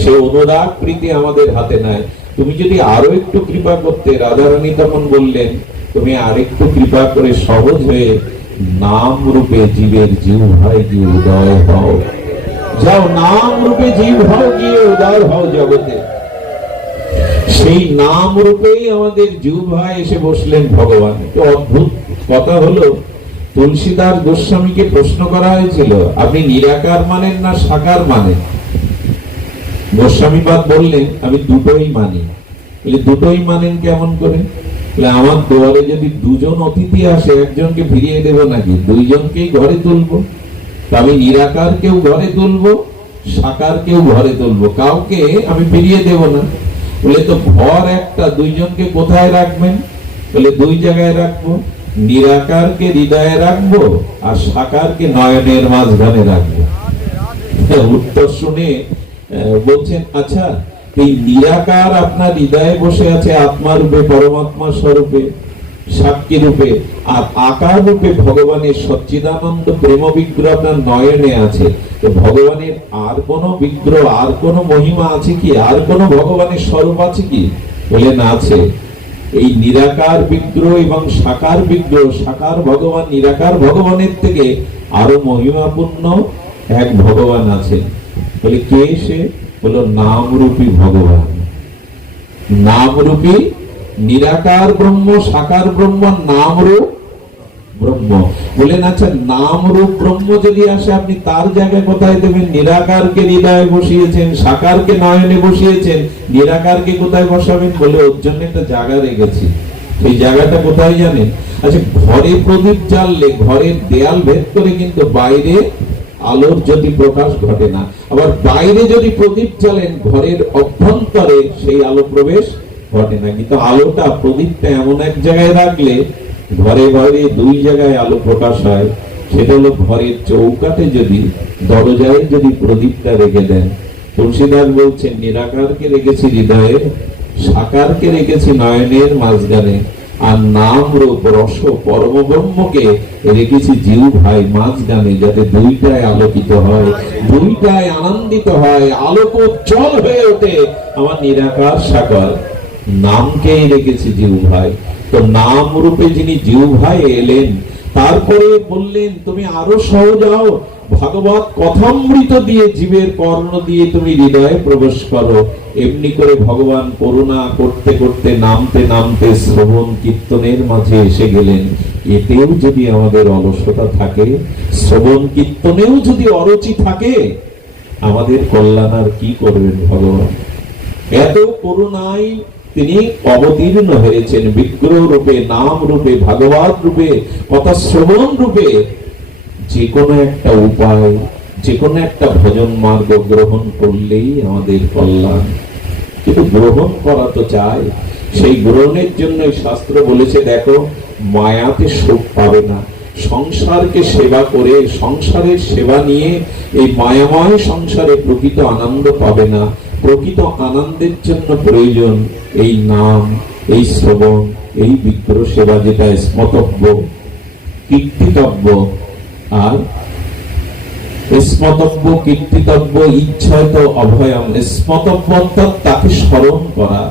সে অনুরাগ প্রীতি আমাদের হাতে নাই, তুমি যদি আরো একটু কৃপা করতে। রাধারানী তখন বললেন তুমি আরেকটু কৃপা করে সহজ হয়ে নাম রূপে জীবের জিহ্বায় গিয়ে উদয় হও। যাও, নাম রূপে জিহ্বায় গিয়ে উদয় হও জগতে। সেই নাম রূপেই আমাদের জিহ্বায় এসে বসলেন ভগবান। তো অদ্ভুত কথা হলো, তুলসীদাস গোস্বামীকে প্রশ্ন করা হয়েছিল আপনি নিরাকার মানেন না সাকার মানেন? গোস্বামীপাদ বললেন আমি দুটোই মানি। দুটোই মানেন কেমন করে? আমার দুয়ারে যদি দুজন অতিথি আসে, একজনকে ফিরিয়ে দেব নাকি? দুইজনকেই ঘরে তুলবো। আমি নিরাকার কেউ ঘরে তুলবো, সাকার কেউ ঘরে তুলবো, কাউকে আমি ফিরিয়ে দেব না। বলে তো ঘর একটা, দুইজনকে কোথায় রাখবেন? বলে দুই জায়গায় রাখবো, নিরাকারকে হৃদয়ে রাখবো আর সাকারকে নয়নের মাঝখানে রাখবো। উত্তর শুনে বলছেন আচ্ছা, এই নিরাকার আপনার হৃদয়ে বসে আছে আত্মা রূপে, পরমাত্মা স্বরূপে, সাক্ষী রূপে, আর আকার রূপে ভগবানের সচ্চিদানন্দ প্রেম বিগ্রহ আপনার নয়নে আছে। তো ভগবানের আর কোন বিগ্রহ, আর কোন মহিমা আছে কি? আর কোন ভগবানের স্বরূপ আছে কি? বলেন আছে। এই নিরাকার বিগ্রহ এবং সাকার বিগ্রহ, সাকার ভগবান নিরাকার ভগবানের থেকে আরো মহিমাপূর্ণ এক ভগবান আছেন। বলে কে সে? বলো নামরূপী ভগবান। নামরূপী নিরাকার ব্রহ্ম, সাকার ব্রহ্ম, নামরূপ ব্রহ্ম। বলেন আচ্ছা, নামরূপ ব্রহ্ম যদি আসে আপনি তার জায়গায় কোথায় দেবেন? নিরাকারকে হৃদয়ে বসিয়েছেন, সাকারকে নয়নে বসিয়েছেন, নিরাকারকে কোথায় বসাবেন? বলে ওর জন্য একটা জায়গা রেখেছি। সেই জায়গাটা কোথায় জানেন? আচ্ছা, ঘরে প্রদীপ জ্বাললে ঘরের দেয়াল ভেদ করে কিন্তু বাইরে আলোর জ্যোতি প্রকাশ ঘটে না। আবার বাইরে যদি প্রদীপ জ্বালেন ঘরের অভ্যন্তরে সেই আলো প্রবেশ ঘটে না। কিন্তু আলোটা, প্রদীপটা এমন এক জায়গায় রাখলে ঘরে বাইরে দুই জায়গায় আলো প্রকাশ হয়। সেটা হলো ঘরের চৌকাঠে যদি, দরজায় যদি প্রদীপটা রেখে দেন। তুলসীদাস বলছেন নিরাকারকে রেখেছি হৃদয়ে, সাকারকে রেখেছি নয়নের মাঝখানে, আর নাম রূপ রস পরম ব্রহ্মকে রেখেছি জিহ্বায় মাঝখানে, যাতে দুইটায় আলোকিত হয়, দুইটায় আনন্দিত হয়, আলোকোজ্জ্বল হয়ে ওঠে আমার নিরাকার সাকার। নামকেই রেখেছি জিহ্বায়। তো নাম রূপে যিনি জিহ্বায় এলেন, তারপরে বললেন তুমি আরো সহজ হও, ভাগবত কথামৃত দিয়ে জীবের কর্ণ দিয়ে তুমি হৃদয়ে প্রবেশ করো। এমনি করে ভগবান করুণা করতে করতে নামতে নামতে শ্রবণ কীর্তনের মাঝে এসে গেলেন। এতেও যদি আমাদের অলসতা থাকে, শ্রবণ কীর্তনেও যদি অরুচি থাকে, আমাদের কল্যাণ আর কি করবেন ভগবান? এত করুণায় তিনি অবতীর্ণ হয়েছেন, বিগ্রহ রূপে, নাম রূপে, ভাগবত রূপে, কথা শ্রবণ রূপে। যে কোনো একটা উপায়, যে কোনো একটা ভজন মার্গ গ্রহণ করলেই আমাদের কল্যাণ। কিন্তু গ্রহণ করা তো চাই, সেই গ্রহণের জন্য শাস্ত্র বলেছে, দেখো মায়াতে সুখ পাবে না, সংসারকে সেবা করে, সংসারের সেবা নিয়ে এই মায়াময় সংসারে প্রকৃত আনন্দ পাবে না। প্রকৃত আনন্দের জন্য প্রয়োজন এই নাম, এই শ্রবণ, এই বিগ্রহ সেবা, যেটা স্মতব্য, কীর্তিতব্য। আর স্মতব্য, কীর্তিতব্য, ইচ্ছায়ত অভয়ম। স্মতব্য অর্থাৎ তাকে স্মরণ করা,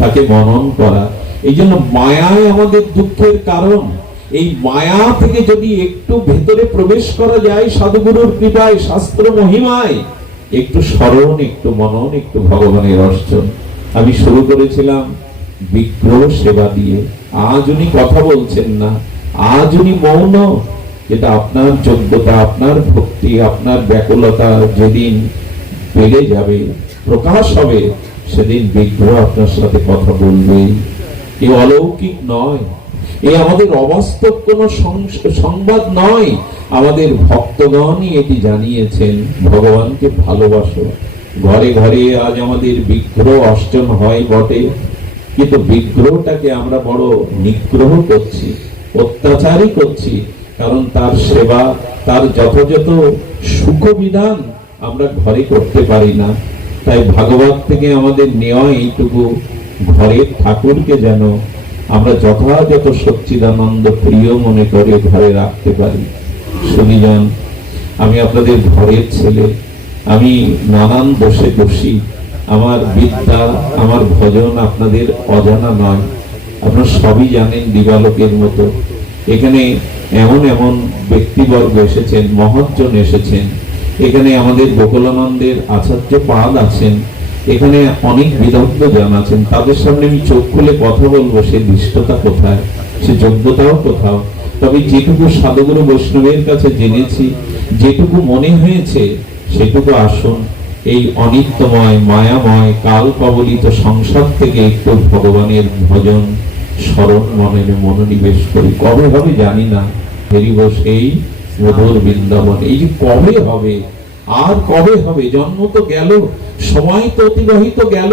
তাকে মনন করা। এই জন্য মায়ায় আমাদের দুঃখের কারণ। এই মায়া থেকে যদি একটু ভেতরে প্রবেশ করা যায় সাধুগুরুর কৃপায়, শাস্ত্র মহিমায়, একটু স্মরণ, একটু মনন, একটু ভগবানের অর্চন। আমি শুরু করেছিলাম বিগ্রহ সেবা দিয়ে। আজ উনি কথা বলছেন না, আজ উনি মৌন। যেটা আপনার যোগ্যতা, আপনার ভক্তি, আপনার ব্যাকুলতা যেদিন বেড়ে যাবে, প্রকাশ হবে, সেদিন বিগ্রহ আপনার সাথে কথা বলবে। এ অলৌকিক নয়, এ আমাদের অবাস্তব কোন সংবাদ নয়। আমাদের ভক্তগণই এটি জানিয়েছেন, ভগবানকে ভালোবাসো। ঘরে ঘরে আজ আমাদের বিগ্রহ অর্চন হয় বটে, কিন্তু বিগ্রহটাকে আমরা বড় নিগ্রহ করছি, অত্যাচারই করছি। কারণ তার সেবা, তার যথাযথ সুখ বিধান আমরা ঘরে করতে পারি না। তাই ভাগবত থেকে আমাদের নেওয়া এইটুকু, ঘরের ঠাকুরকে যেন আমরা যথাযথ সচ্চিদানন্দ প্রিয় মনে করে ঘরে রাখতে পারি। শুনিজন, আমি আপনাদের ঘরের ছেলে, আমি নানান দোষে দোষী। আমার বিদ্যা, আমার ভজন আপনাদের অজানা নয়, আপনারা সবই জানেন দিবালোকের মতো। এখানে এমন এমন ব্যক্তিবর্গ এসেছেন, মহৎজন এসেছেন। এখানে আমাদের গোকুলানন্দের আচার্য পাদ আছেন, এখানে অনেক বিদগ্ধ জন আছেন। তাদের সামনে আমি চোখ খুলে কথা বলবো, সে দৃষ্টতা কোথায়, সে যোগ্যতাও কোথাও। তবে যেটুকু সাধুগুরু বৈষ্ণবের কাছে জেনেছি, যেটুকু মনে হয়েছে, সেটুকু আসুন এই অনিত্যময়, মায়াময়, কাল কবলিত সংসার থেকে একটু ভগবানের ভজন স্মরণ মনে মনোনিবেশ করি। কবে হবে জানি না, ফেরিব সেই মধুর বৃন্দাবন। এই যে কবে হবে, আর কবে হবে? জন্ম তো গেল, সময় তো অতিবাহিত গেল,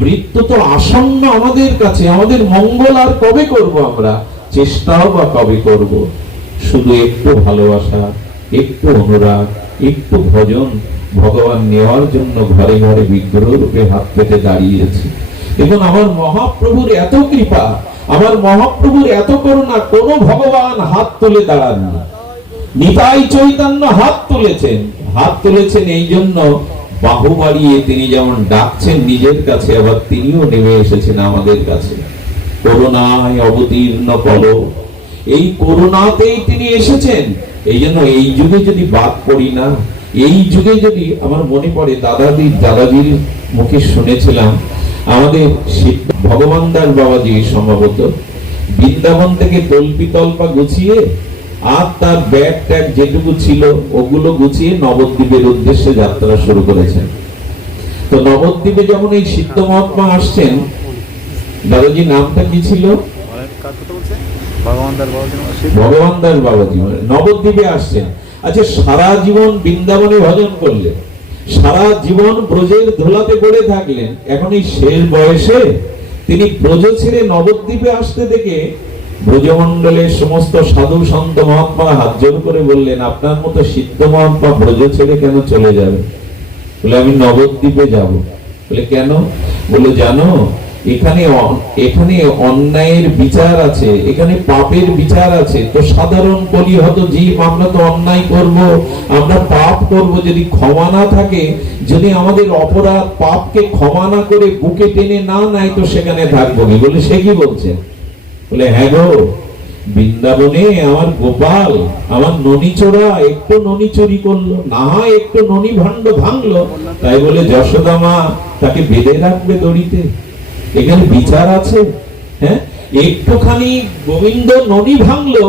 মৃত্যু তো আসন্ন আমাদের কাছে। আমাদের মঙ্গল আর কবে করব আমরা? চেষ্টাও বা কবে করব? শুধু একটু ভালোবাসা, একটু অনুরাগ, একটু ভজন ভগবান নেওয়ার জন্য ঘরে ঘরে বিগ্রহ রূপে হাত পেতে দাঁড়িয়েছে। দেখুন, আমার মহাপ্রভুর এত কৃপা, আমার মহাপ্রভুর এত করুণা, কোন ভগবান হাত তুলে দাঁড়াননি। নিতাই চৈতন্য হাত তুলেছেন। হাত তুলেছেন এই জন্য, বাহু বাড়িয়ে তিনি যেমন ডাকছেন নিজের কাছে, আবার তিনিও নেমে এসেছেন আমাদের কাছে। করুণায় অবতীর্ণ কল, এই করুণাতেই তিনি এসেছেন। এই জন্য এই যুগে যদি বাদ পড়ি না, এই যুগে যদি, আমার মনে পড়ে দাদাজির মুখে শুনেছিলাম, আমাদের ভগবান দাস বাবাজি সম্ভবত বৃন্দাবন থেকে তল্পি তল্পা গুছিয়ে আর তার ব্যাগ ট্যাগ যেটুকু ছিল ওগুলো গুছিয়ে নবদ্বীপের উদ্দেশ্যে যাত্রা শুরু করেছেন। তো নবদ্বীপে যখন এই সিদ্ধ মহাত্মা আসছেন, দাদাজি নামটা কি ছিল? ভগবান দাস বাবাজি নবদ্বীপে আসছেন। আচ্ছা, সারা জীবন বৃন্দাবনে ভজন করলেন, সারা জীবন ব্রজের ধুলাতে পড়ে থাকলেন। এখন এই শেষ বয়সে তিনি ব্রজ ছেড়ে নবদ্বীপে আসতে দেখে ব্রজমণ্ডলের সমস্ত সাধু সন্ত মহাত্মারা হাত জোর করে বললেন, আপনার মতো সিদ্ধ মহাত্মা ব্রজ ছেড়ে কেন চলে যাবে? বলে, আমি নবদ্বীপে যাব। বলে, কেন? বলে, জানো, এখানে অন্যায়ের বিচার আছে, এখানে পাপের বিচার আছে। তো সাধারণ কলিহত জীব আমরা তো অন্যায় করব, আমরা পাপ করব, যদি ক্ষমা না থাকে, যদি আমাদের অপরাধ পাপকে ক্ষমা না করে বুকে টেনে না নেয়, তো সেখানে থাকবো কি? বলে, সে কি বলছেন? বলে, হ্যাঁ গো, বৃন্দাবনে আমার গোপাল, আমার ননি চোরা একটু ননি চুরি করলো না, একটু ননি ভাণ্ড ভাঙলো, তাই বলে যশোদা মা তাকে বেঁধে রাখবে দড়িতে? এখানে বিচার আছে। হ্যাঁ, একটুখানি গোবিন্দ নদী ভাঙলো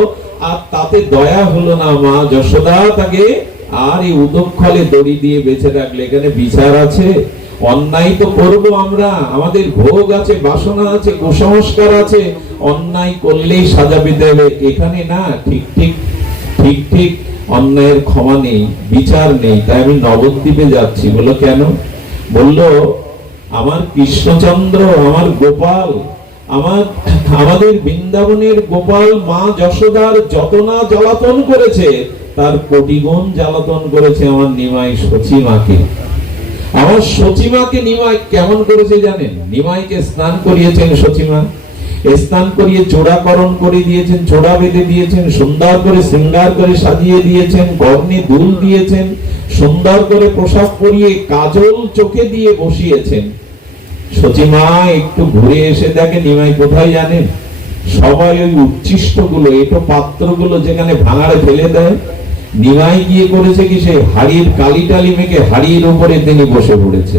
আর তাতে দয়া হলো না, মা যশোদা তাকে আর এই উদক্ষলে দড়ি দিয়ে বেঁচে রাখলে। এখানে বিচার আছে? অন্যায় তো করবো আমরা, আমাদের ভোগ আছে, বাসনা আছে, কুসংস্কার আছে, অন্যায় করলেই সাজা পেতে হবে। এখানে না, ঠিক ঠিক ঠিক ঠিক অন্যায়ের ক্ষমা নেই, বিচার নেই। তাই আমি নবদ্বীপে যাচ্ছি। বললো কেন? বললো আমার কৃষ্ণচন্দ্র, আমার গোপাল, আমাদের বৃন্দাবনের গোপাল মা যশোদার যত না জ্বালাতন করেছে তার কোটি গুণ জ্বালাতন করেছে আমার নিমাই সচিমাকে। আমার সচিমাকে নিমাই কেমন করেছে জানেন? নিমাইকে স্নান করিয়েছেন সচিমা, স্নান করিয়ে চোড়াকরণ করে দিয়েছেন, চোড়া বেঁধে দিয়েছেন, সুন্দর করে শৃঙ্গার করে সাজিয়ে দিয়েছেন, কর্ণে দুল দিয়েছেন, সুন্দর করে পোশাক পরিয়ে কাজল চোখে দিয়ে বসিয়েছেন। সচিমা একটু ঘুরে এসে দেখে নিমাই কোথায় জানেন? সবাই ওই উচ্ছিষ্ট গুলো, এটো পাত্র গুলো যেখানে ভাঙাড়ে ফেলে দেয়, নিমাই গিয়ে করেছে কি, সে হাড়ির কালি টালি মেখে হাড়ির উপরে তিনি বসে পড়েছে।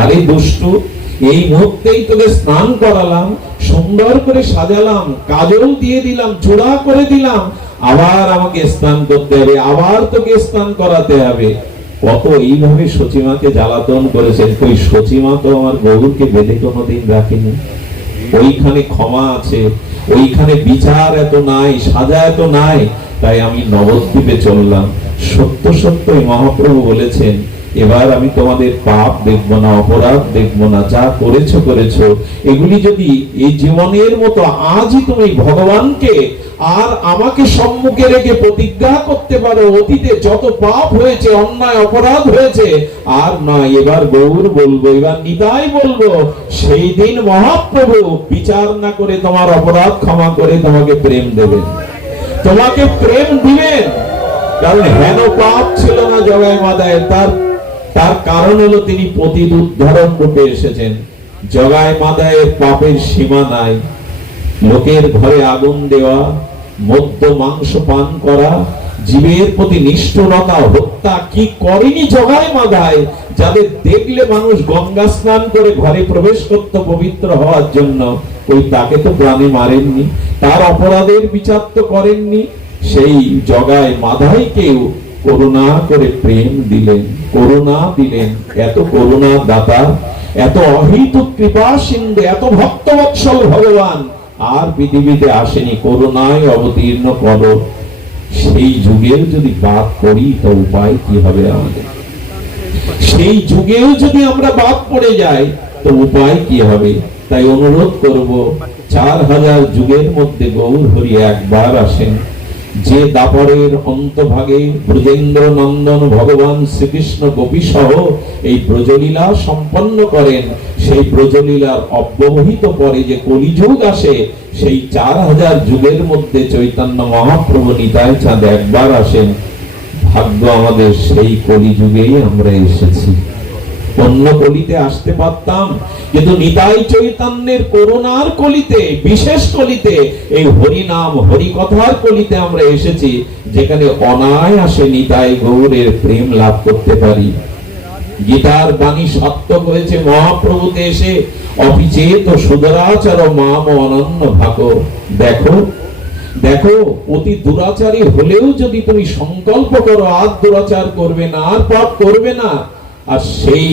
আরে দুষ্টু, এই মুহূর্তেই তোকে স্নান করালাম, সুন্দর করে সাজালাম, কাজল দিয়ে দিলাম, চূড়া করে দিলাম, আবার আমাকে স্নান করতে হবে, আবার তোকে স্নান করাতে হবে। কত এইভাবে সচিমাকে জ্বালাতন করেছেন। ওই সচিমা তো আমার গৌরকে বেঁধে কোনোদিন রাখেনি। ওইখানে ক্ষমা আছে, ওইখানে বিচার এত নাই, সাজা এত নাই। তাই আমি নবদ্বীপে চললাম। সত্য সত্যই মহাপ্রভু বলেছেন, এবার আমি তোমাদের পাপ দেখবো না, অপরাধ দেখবো না, যা করেছো করেছো। এগুলি যদি এই জীবনের মতো আজই তুমি ভগবানকে আর আমাকে সম্মুখে রেখে প্রতিজ্ঞা করতে পারো, অতীতে যত পাপ হয়েছে, অন্যায় অপরাধ হয়েছে, আর নয়, এবার গৌর বলবো, এবার নিতাই বলবো, সেই দিন মহাপ্রভু বিচার না করে তোমার অপরাধ ক্ষমা করে তোমাকে প্রেম দেবেন, তোমাকে প্রেম দিবেন। কারণ হেন পাপ ছিল না জগাই মাদায়। তার কারণ হলো তিনি পতিত উদ্ধারণ রূপে এসেছেন। জগাই মাদায়ের পাপের সীমা নাই। লোকের ঘরে আগুন দেওয়া, মদ্য মাংস পান করা, জীবের প্রতি নিষ্ঠুরতা, হত্যা কি করেনি জগাই মাদায়? যাদের দেখলে মানুষ গঙ্গা স্নান করে ঘরে প্রবেশ করত পবিত্র হওয়ার জন্য, ওই তাকে তো প্রাণে মারেননি, তার অপরাধের বিচার তো করেননি। সেই জগাই মাদাইকেও করুণা করে প্রেম দিলেন, করুণা দিলেন। এত করুণা দাতা, এত অহেতুক কৃপা সিন্ধু, এত ভক্তবৎসল ভগবান আর পৃথিবীতে আসেনি। করুণায় অবতীর্ণ করো। সেই যুগেও যদি বাদ করি তো উপায় কি হবে আমাদের? সেই যুগেও যদি আমরা বাদ পড়ে যাই তো উপায় কি হবে? তাই অনুরোধ করব, 4000 যুগের মধ্যে গৌর হরি একবার আসেন। যে দাপরের অন্তভাগে ব্রজেন্দ্র নন্দন ভগবান শ্রীকৃষ্ণ গোপী সহ এই ব্রজলীলা সম্পন্ন করেন, সেই ব্রজলীলার অব্যবহিত পরে যে কলিযুগ আসে, সেই 4000 যুগের মধ্যে চৈতন্য মহাপ্রভু নিতাই চাঁদ একবার আসেন। ভাগ্য আমাদের সেই কলিযুগেই আমরা এসেছি। অন্য কলিতে আসতে পারতাম, কিন্তু নিতাই চৈতন্যের করুণার কলিতে, বিশেষ কলিতে, এই হরি নাম হরি কথার কলিতে আমরা এসেছি, যেখানে অনায়াসে নিতাই গৌরের প্রেম লাভ করতে পারি। গীতার বাণী সার্থক হয়েছে মহাপ্রভুতে এসে, অপিচেত সুদরাচার মাম অনন্য ভাগো। দেখো দেখো, অতি দুরাচারী হলেও যদি তুমি সংকল্প করো আর দুরাচার করবে না, আর পাপ করবে না, আর সেই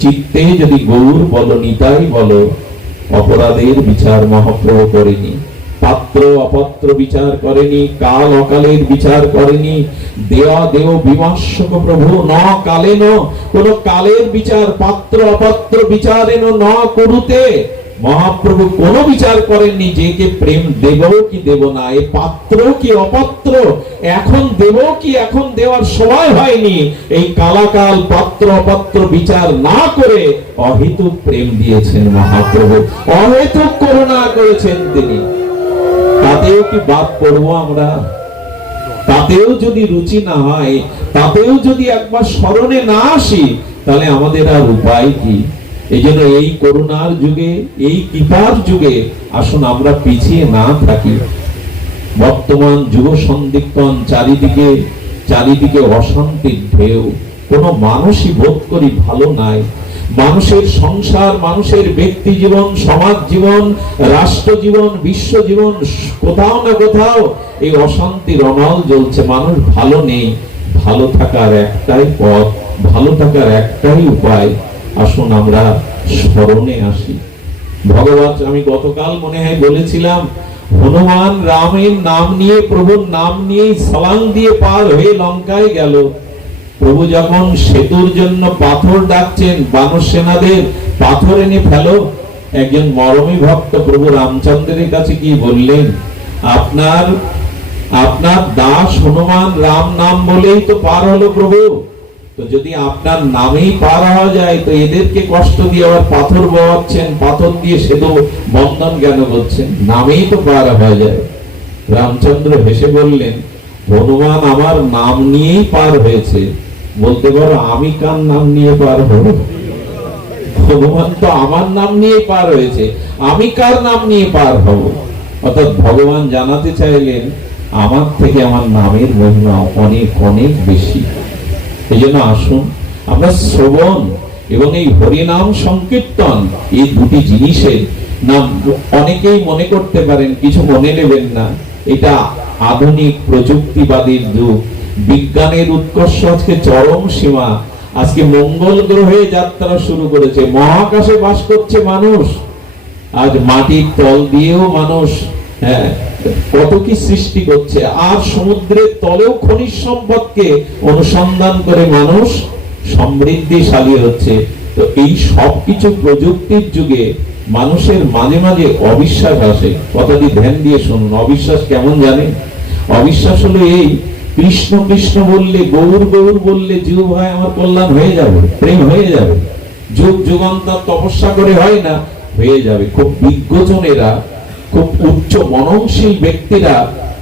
চিত্তে যদি গৌর বলো, নিতাই বলো, অপরাধের বিচার মহাপ্রভু করেনি, পাত্র অপাত্র বিচার করেনি, কাল অকালের বিচার করেনি। দেয়া দেও বিমর্শক প্রভু ন কালেন, কোন কালের বিচার, পাত্র অপাত্র বিচারেন ন করুতে। মহাপ্রভু কোন বিচার করেননি যে কে প্রেম দেব কি দেব না, এ পাত্র কি অপাত্র, এখন দেব কি এখন দেওয়ার সময় হয়নি, এই কালাকাল পাত্র অপাত্র বিচার না করে অহেতুক প্রেম দিয়েছেন মহাপ্রভু, অহেতুক করুণা করেছেন তিনি। তাতেও কি বাদ পড়বো আমরা? তাতেও যদি রুচি না হয়, তাতেও যদি একবার স্মরণে না আসি, তাহলে আমাদের আর উপায় কি? এই জন্য এই করুণার যুগে, এই কৃপার যুগে আসুন আমরা পিছিয়ে না থাকি। বর্তমান যুব সন্দিগ্ধন, চারিদিকে অশান্তির ঢেউ, কোন মানুষই বোধ করি ভালো নাই। মানুষের সংসার, মানুষের ব্যক্তি জীবন, সমাজ জীবন, রাষ্ট্র জীবন, বিশ্ব জীবন, কোথাও না কোথাও এই অশান্তির অনল জ্বলছে। মানুষ ভালো নেই। ভালো থাকার একটাই পথ, ভালো থাকার একটাই উপায়। আসুন আমরা স্মরণে আসি। ভগবান, আমি গতকাল মনে হয় বলেছিলাম, হনুমান রামের নাম নিয়ে, প্রভুর নাম নিয়ে সালাং দিয়ে পার হয়ে লঙ্কায় গেল। প্রভু যখন সেতুর জন্য পাথর ডাকছেন, বানর সেনাদের পাথর এনে ফেলো, একজন মরমী ভক্ত প্রভু রামচন্দ্রের কাছে কি বললেন, আপনার দাস হনুমান রাম নাম বলেই তো পার হলো প্রভু, তো যদি আপনার নামেই পার হওয়া যায় তো এদেরকে কষ্ট দিয়ে আবার পাথর বওয়াচ্ছেন, পাথর দিয়ে সেতু বন্ধন কেন করছেন? নামেই তো পার হয়ে যায়। রামচন্দ্র হেসে বললেন, হনুমান আমার নাম নিয়েই পার হয়েছে, বলতে পারো আমি কার নাম নিয়ে পার হব? ভগবান তো আমার নাম নিয়ে পার হয়েছে, আমি কার নাম নিয়ে পার হব? অর্থাৎ ভগবান জানাতে চাইলেন আমার থেকে আমার নামের মহিমা অনেক অনেক বেশি। এই জন্য আসুন আমরা শ্রবণ এবং এই হরিনাম সংকীর্তন, এই দুটি জিনিসের নাম অনেকেই মনে করতে পারেন, কিছু মনে নেবেন না, এটা আধুনিক প্রযুক্তিবাদীর যুগ, বিজ্ঞানের উৎকর্ষ আজকে চরম সীমা। আজকে মঙ্গল গ্রহে যাত্রা শুরু করেছে, মহাকাশে বাস করছে মানুষ, আজ মাটির তল দিয়েও মানুষ কত কি সৃষ্টি করছে, আর সমুদ্রের তলেও খনিজ সম্পদকে অনুসন্ধান করে মানুষ সমৃদ্ধিশালী হচ্ছে। তো এই সবকিছু প্রযুক্তির যুগে মানুষের মাঝে মাঝে অবিশ্বাস আসে। কথাটি ধ্যান দিয়ে শুনুন। অবিশ্বাস কেমন জানেন? অবিশ্বাস হলো এই, কৃষ্ণ কৃষ্ণ বললে, গৌর গৌর বললে জীব ভাই আমার কল্যাণ হয়ে যাবে, প্রেম হয়ে যাবে, যুগ যুগান্তর তপস্যা করে হয় না, হয়ে যাবে। খুব বিজ্ঞজনেরা, খুব উচ্চ মননশীল ব্যক্তিরা,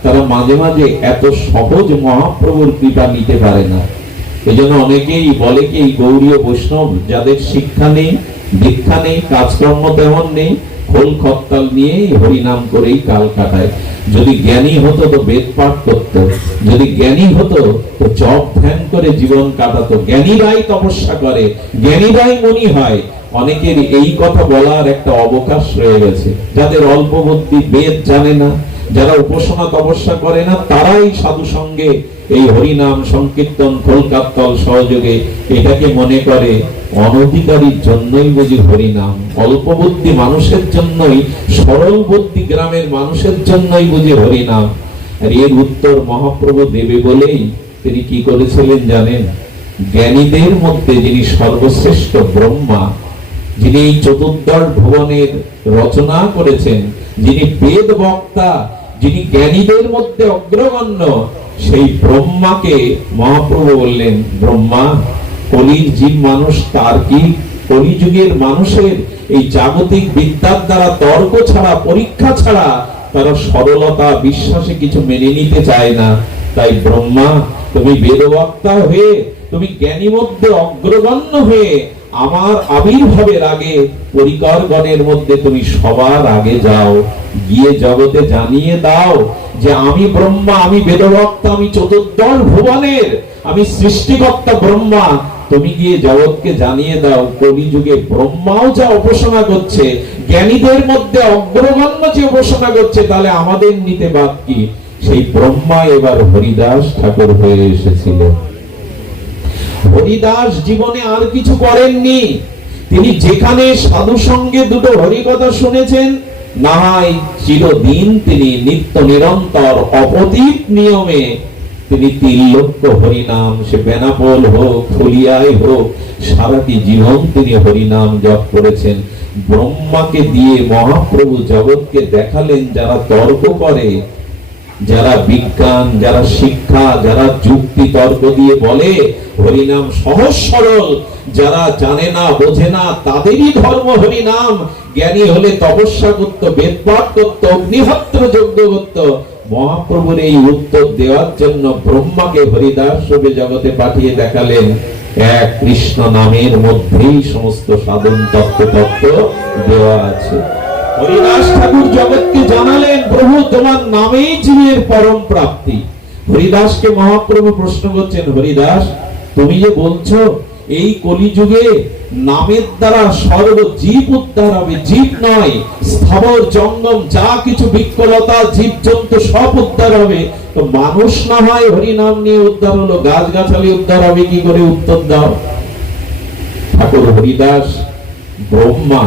তারা মাঝে মাঝে এত সহজ মহাপ্রভুর কৃপা নিতে পারে না। এই জন্য অনেকেই বলে কি, গৌরীয় বৈষ্ণব যাদের শিক্ষা নেই, দীক্ষা নেই, কাজকর্ম তেমন নেই, খোল খত্তাল নিয়েই হরিনাম করেই কাল কাটায়। যদি জ্ঞানী হতো তো বেদ পাঠ করতো, যদি জ্ঞানী হতো তো জপ ধ্যান করে জীবন কাটাতো। জ্ঞানীরাই তপস্যা করে, জ্ঞানীরাই মুনি হয়। অনেকের এই কথা বলার একটা অবকাশ রয়ে গেছে। যাদের অল্প বুদ্ধি, বেদ জানে না, যারা উপাসনা তপস্যা করে না, তারাই সাধু সঙ্গে এই হরিনাম সংকীর্তন খোলকাত্তল সহযোগে এটাকে মনে করে অনধিকারীর জন্যই বুঝি হরিনাম, অল্প বুদ্ধি মানুষের জন্যই, সরল বুদ্ধি গ্রামের মানুষের জন্যই বুঝি হরিনাম। আর এর উত্তর মহাপ্রভু দেবে বলেই তিনি কি করেছিলেন জানেন? জ্ঞানীদের মধ্যে যিনি সর্বশ্রেষ্ঠ ব্রহ্মা, যিনি এই চতুর্দশ ভুবনের রচনা করেছেন, যিনি বেদ বক্তা, যিনি জ্ঞানীদের মধ্যে অগ্রগণ্য, সেই ব্রহ্মাকে মহাপ্রভু বললেন, ব্রহ্মা, কলির জীব মানুষ, তার কি কলিযুগের মানুষের এই জাগতিক বিদ্যার দ্বারা, তর্ক ছাড়া, পরীক্ষা ছাড়া তারা সরলতা বিশ্বাসে কিছু মেনে নিতে চায় না। তাই ব্রহ্মা, তুমি বেদবক্তা হয়ে, তুমি জ্ঞানী মধ্যে অগ্রগণ্য হয়ে আমার আবির্ভাবের আগে পরিকরগণের মধ্যে তুমি সবার আগে যাও, গিয়ে জগতে জানিয়ে দাও যে আমি ব্রহ্মা, আমি বেদবক্তা, আমি চতুর্দশ ভুবনের, আমি সৃষ্টিকর্তা ব্রহ্মা। তুমি গিয়ে জগৎকে জানিয়ে দাও, কলিযুগে ব্রহ্মাও যা উপাসনা করছে, জ্ঞানীদের মধ্যে অগ্রগণ্য যে উপাসনা করছে, তাহলে আমাদের নিতে বাদ কি? সেই ব্রহ্মা এবার হরিদাস ঠাকুর হয়ে এসেছিলেন। হরিদাস জীবনে আর কিছু করেননি। তিনি যেখানে সাধু সঙ্গে দুটো হরিকথা শুনেছেন, না হয় চিরদিন তিনি নিত্য নিরন্তর অপতীত নিয়মে তিনি 3 লক্ষ হরিনাম, সে বেনাপোল হোক, ফুলিয়ায় হোক, সারাটি জীবন তিনি হরিনাম জপ করেছেন। ব্রহ্মাকে দিয়ে মহাপ্রভু জগৎকে দেখালেন, যারা তর্ক করে, যারা বিজ্ঞান, যারা শিক্ষা, যারা যুক্তি তর্ক দিয়ে বলে হরিনাম সহজ সরল, যারা জানে না, বোঝে না, তাদেরই ধর্ম হরিনাম। জ্ঞানী হলে তপস্যা করত, বেদ পাঠ করত, অগ্নিহোত্র যজ্ঞ করত। মহাপ্রভুর এই উত্তর দেওয়ার জন্য ব্রহ্মাকে হরিদাস রূপে জগতে পাঠিয়ে দেখালেন, এক কৃষ্ণ নামের মধ্যেই সমস্ত সাধন তত্ত্ব দেওয়া আছে। হরিদাস ঠাকুর জগৎকে জানালেন, প্রভু তোমার নামেই জীবের পরম প্রাপ্তি। হরিদাসকে মহাপ্রভু প্রশ্ন করছেন, হরিদাস তুমি যে বলছো এই কলিযুগে নামের দ্বারা সর্বজীব উদ্ধার হবে। জীব নয়, স্থাবর জঙ্গম যা কিছু বৃক্ষলতা জীবজন্তু সব উদ্ধার হবে। তো মানুষ না হয় হরিনাম নিয়ে উদ্ধার হলো, গাছগাছালি উদ্ধার হবে কি করে? উত্তর দাও। ঠাকুর হরিদাস ব্রহ্মা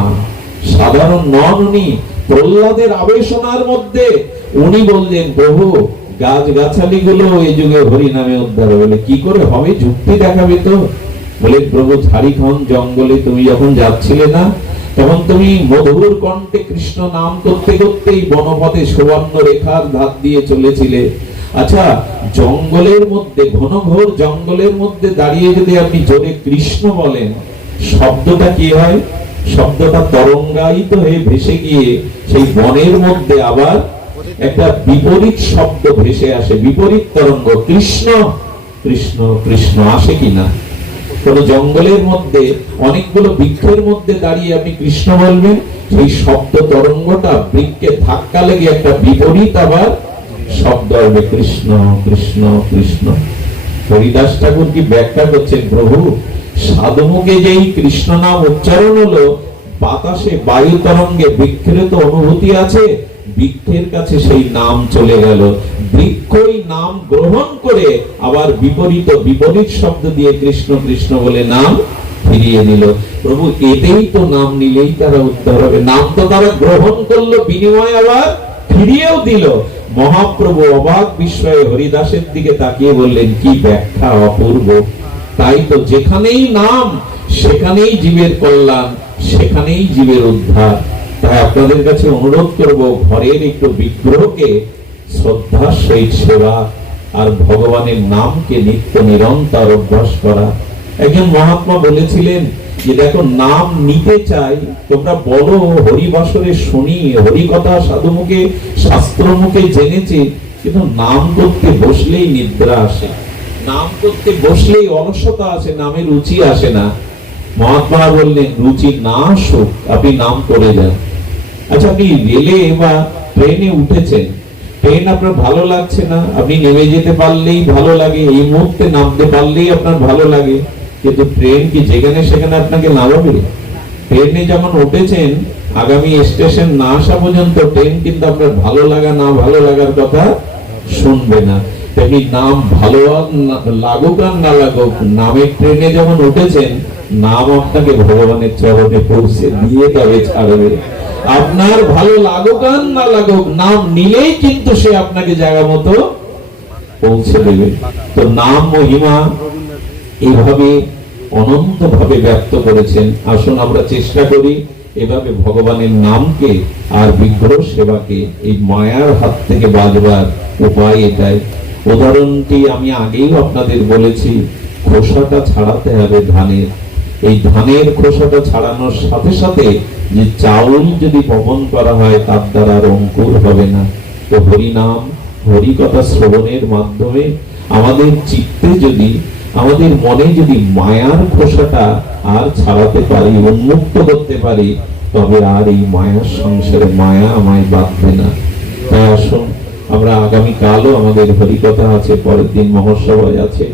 সাধারণ নন, উনি প্রহ্লাদের আবেশনার মধ্যে উনি বললেন, প্রভু গাছগাছালি গুলো এই যুগে হরিনামে উদ্ধার হবে। কি করে হবে? যুক্তি দেখাবে তো। বলে, প্রভু ঝাড়িখণ্ড জঙ্গলে তুমি যখন যাচ্ছিলে না, তখন তুমি মধুর কণ্ঠে কৃষ্ণ নাম করতে করতেই বনপথে সুবর্ণ রেখার ধার দিয়ে চলেছিলে। আচ্ছা, জঙ্গলের মধ্যে, ঘনঘোর জঙ্গলের মধ্যে দাঁড়িয়ে যদি আপনি জোরে কৃষ্ণ বলেন, শব্দটা কি হয়? শব্দটা তরঙ্গায়িত হয়ে ভেসে গিয়ে সেই বনের মধ্যে আবার একটা বিপরীত শব্দ ভেসে আসে, বিপরীত তরঙ্গ। কৃষ্ণ কৃষ্ণ কৃষ্ণ আসে কিনা? কোন জঙ্গলের মধ্যে অনেকগুলো বৃক্ষের মধ্যে দাঁড়িয়ে আপনি কৃষ্ণ বলবেন, সেই শব্দ তরঙ্গটা বৃক্ষে ধাক্কা লেগে একটা বিপরীত আবার শব্দ হবে, কৃষ্ণ কৃষ্ণ কৃষ্ণ। হরিদাস ঠাকুর কি ব্যাখ্যা করছেন, প্রভু সাধুমুখে যেই কৃষ্ণ নাম উচ্চারণ হলো, বাতাসে বায়ু তরঙ্গে বৃক্ষের তো অনুভূতি আছে, বৃক্ষের কাছে সেই নাম চলে গেল। বৃক্ষই নাম গ্রহণ করে আবার বিপরীত শব্দ দিয়ে কৃষ্ণ কৃষ্ণ বলে নাম ফিরিয়ে দিল। প্রভু এতেই তো নাম নিলেই তারা উদ্ধার হবে। নাম তো তারা গ্রহণ করলো, বিনিময় আবার ফিরিয়েও দিল। মহাপ্রভু অবাক বিস্ময়ে হরিদাসের দিকে তাকিয়ে বললেন, কি ব্যাখ্যা অপূর্ব! তাই তো, যেখানেই নাম সেখানেই জীবের কল্যাণ, সেখানেই জীবের উদ্ধার। তাই আপনাদের কাছে অনুরোধ করব, ঘরের একটু বিগ্রহকে শ্রদ্ধার সহিত সেবা আর ভগবানের নামকে নিত্য নিরন্তর অভ্যাস করা। একজন মহাত্মা বলেছিলেন যে, দেখো নাম নিতে চাই, তোমরা বলো হরিবাসরে শুনি, হরিকথা সাধু মুখে শাস্ত্র মুখে জেনেছি, কিন্তু নাম করতে বসলেই নিদ্রা আসে, নাম করতে বসলেই অলসতা আসে, নামে রুচি আসে না। মহাত্মা বললেন, রুচি না আসুক, আপনি নাম করে যান। আচ্ছা, আপনি রেলে বা ট্রেনে উঠেছেন, ট্রেন আপনার ভালো লাগছে না, আপনি নেমে যেতে পারলেই ভালো লাগে, এই মুহূর্তে নামতে পারলেই আপনার ভালো লাগে, কিন্তু ট্রেন কি যেখানে সেখানে আপনাকে নামাবে? ট্রেনে যখন উঠেছেন, আগামী স্টেশন না আসা পর্যন্ত ট্রেন কিন্তু আপনার ভালো লাগা না ভালো লাগার কথা শুনবে না। তেমনি নাম ভালো লাগুক আর না লাগুক, নামের ট্রেনে যখন উঠেছেন, নাম আপনাকে ভগবানের চরণে পৌঁছে দিয়ে তবে ছাড়বে। আপনার ভালো লাগুক আর না লাগুক, নাম নিলেই কিন্তু সে আপনাকে জায়গা মতো পৌঁছে দেবে। তো নাম মহিমা এইভাবে অনন্ত ভাবে ব্যক্ত করেছেন। আসুন আমরা চেষ্টা করি এভাবে ভগবানের নামকে আর বিগ্রহ সেবাকে, এই মায়ার হাত থেকে বাঁচবার উপায় এটাই। উদাহরণটি আমি আগেই আপনাদের বলেছি, খোসাটা ছাড়াতে হবে ধানের। এই ধানের খোসাটা ছাড়ানোর সাথে সাথে যে চাউল যদি বপন করা হয়, তার দ্বারা আর অঙ্কুর হবে না। তো হরিনাম, হরিকথা শ্রবণের মাধ্যমে আমাদের চিত্তে যদি, আমাদের মনে যদি মায়ার খোসাটা আর ছাড়াতে পারি, উন্মুক্ত করতে পারি, তবে আর এই মায়ার সংসারে মায়া আমায় বাঁধবে না। তাই আসুন আমরা আগামীকালও আমাদের হরিকথা আছে, পরের দিন মহাসভায় আছে।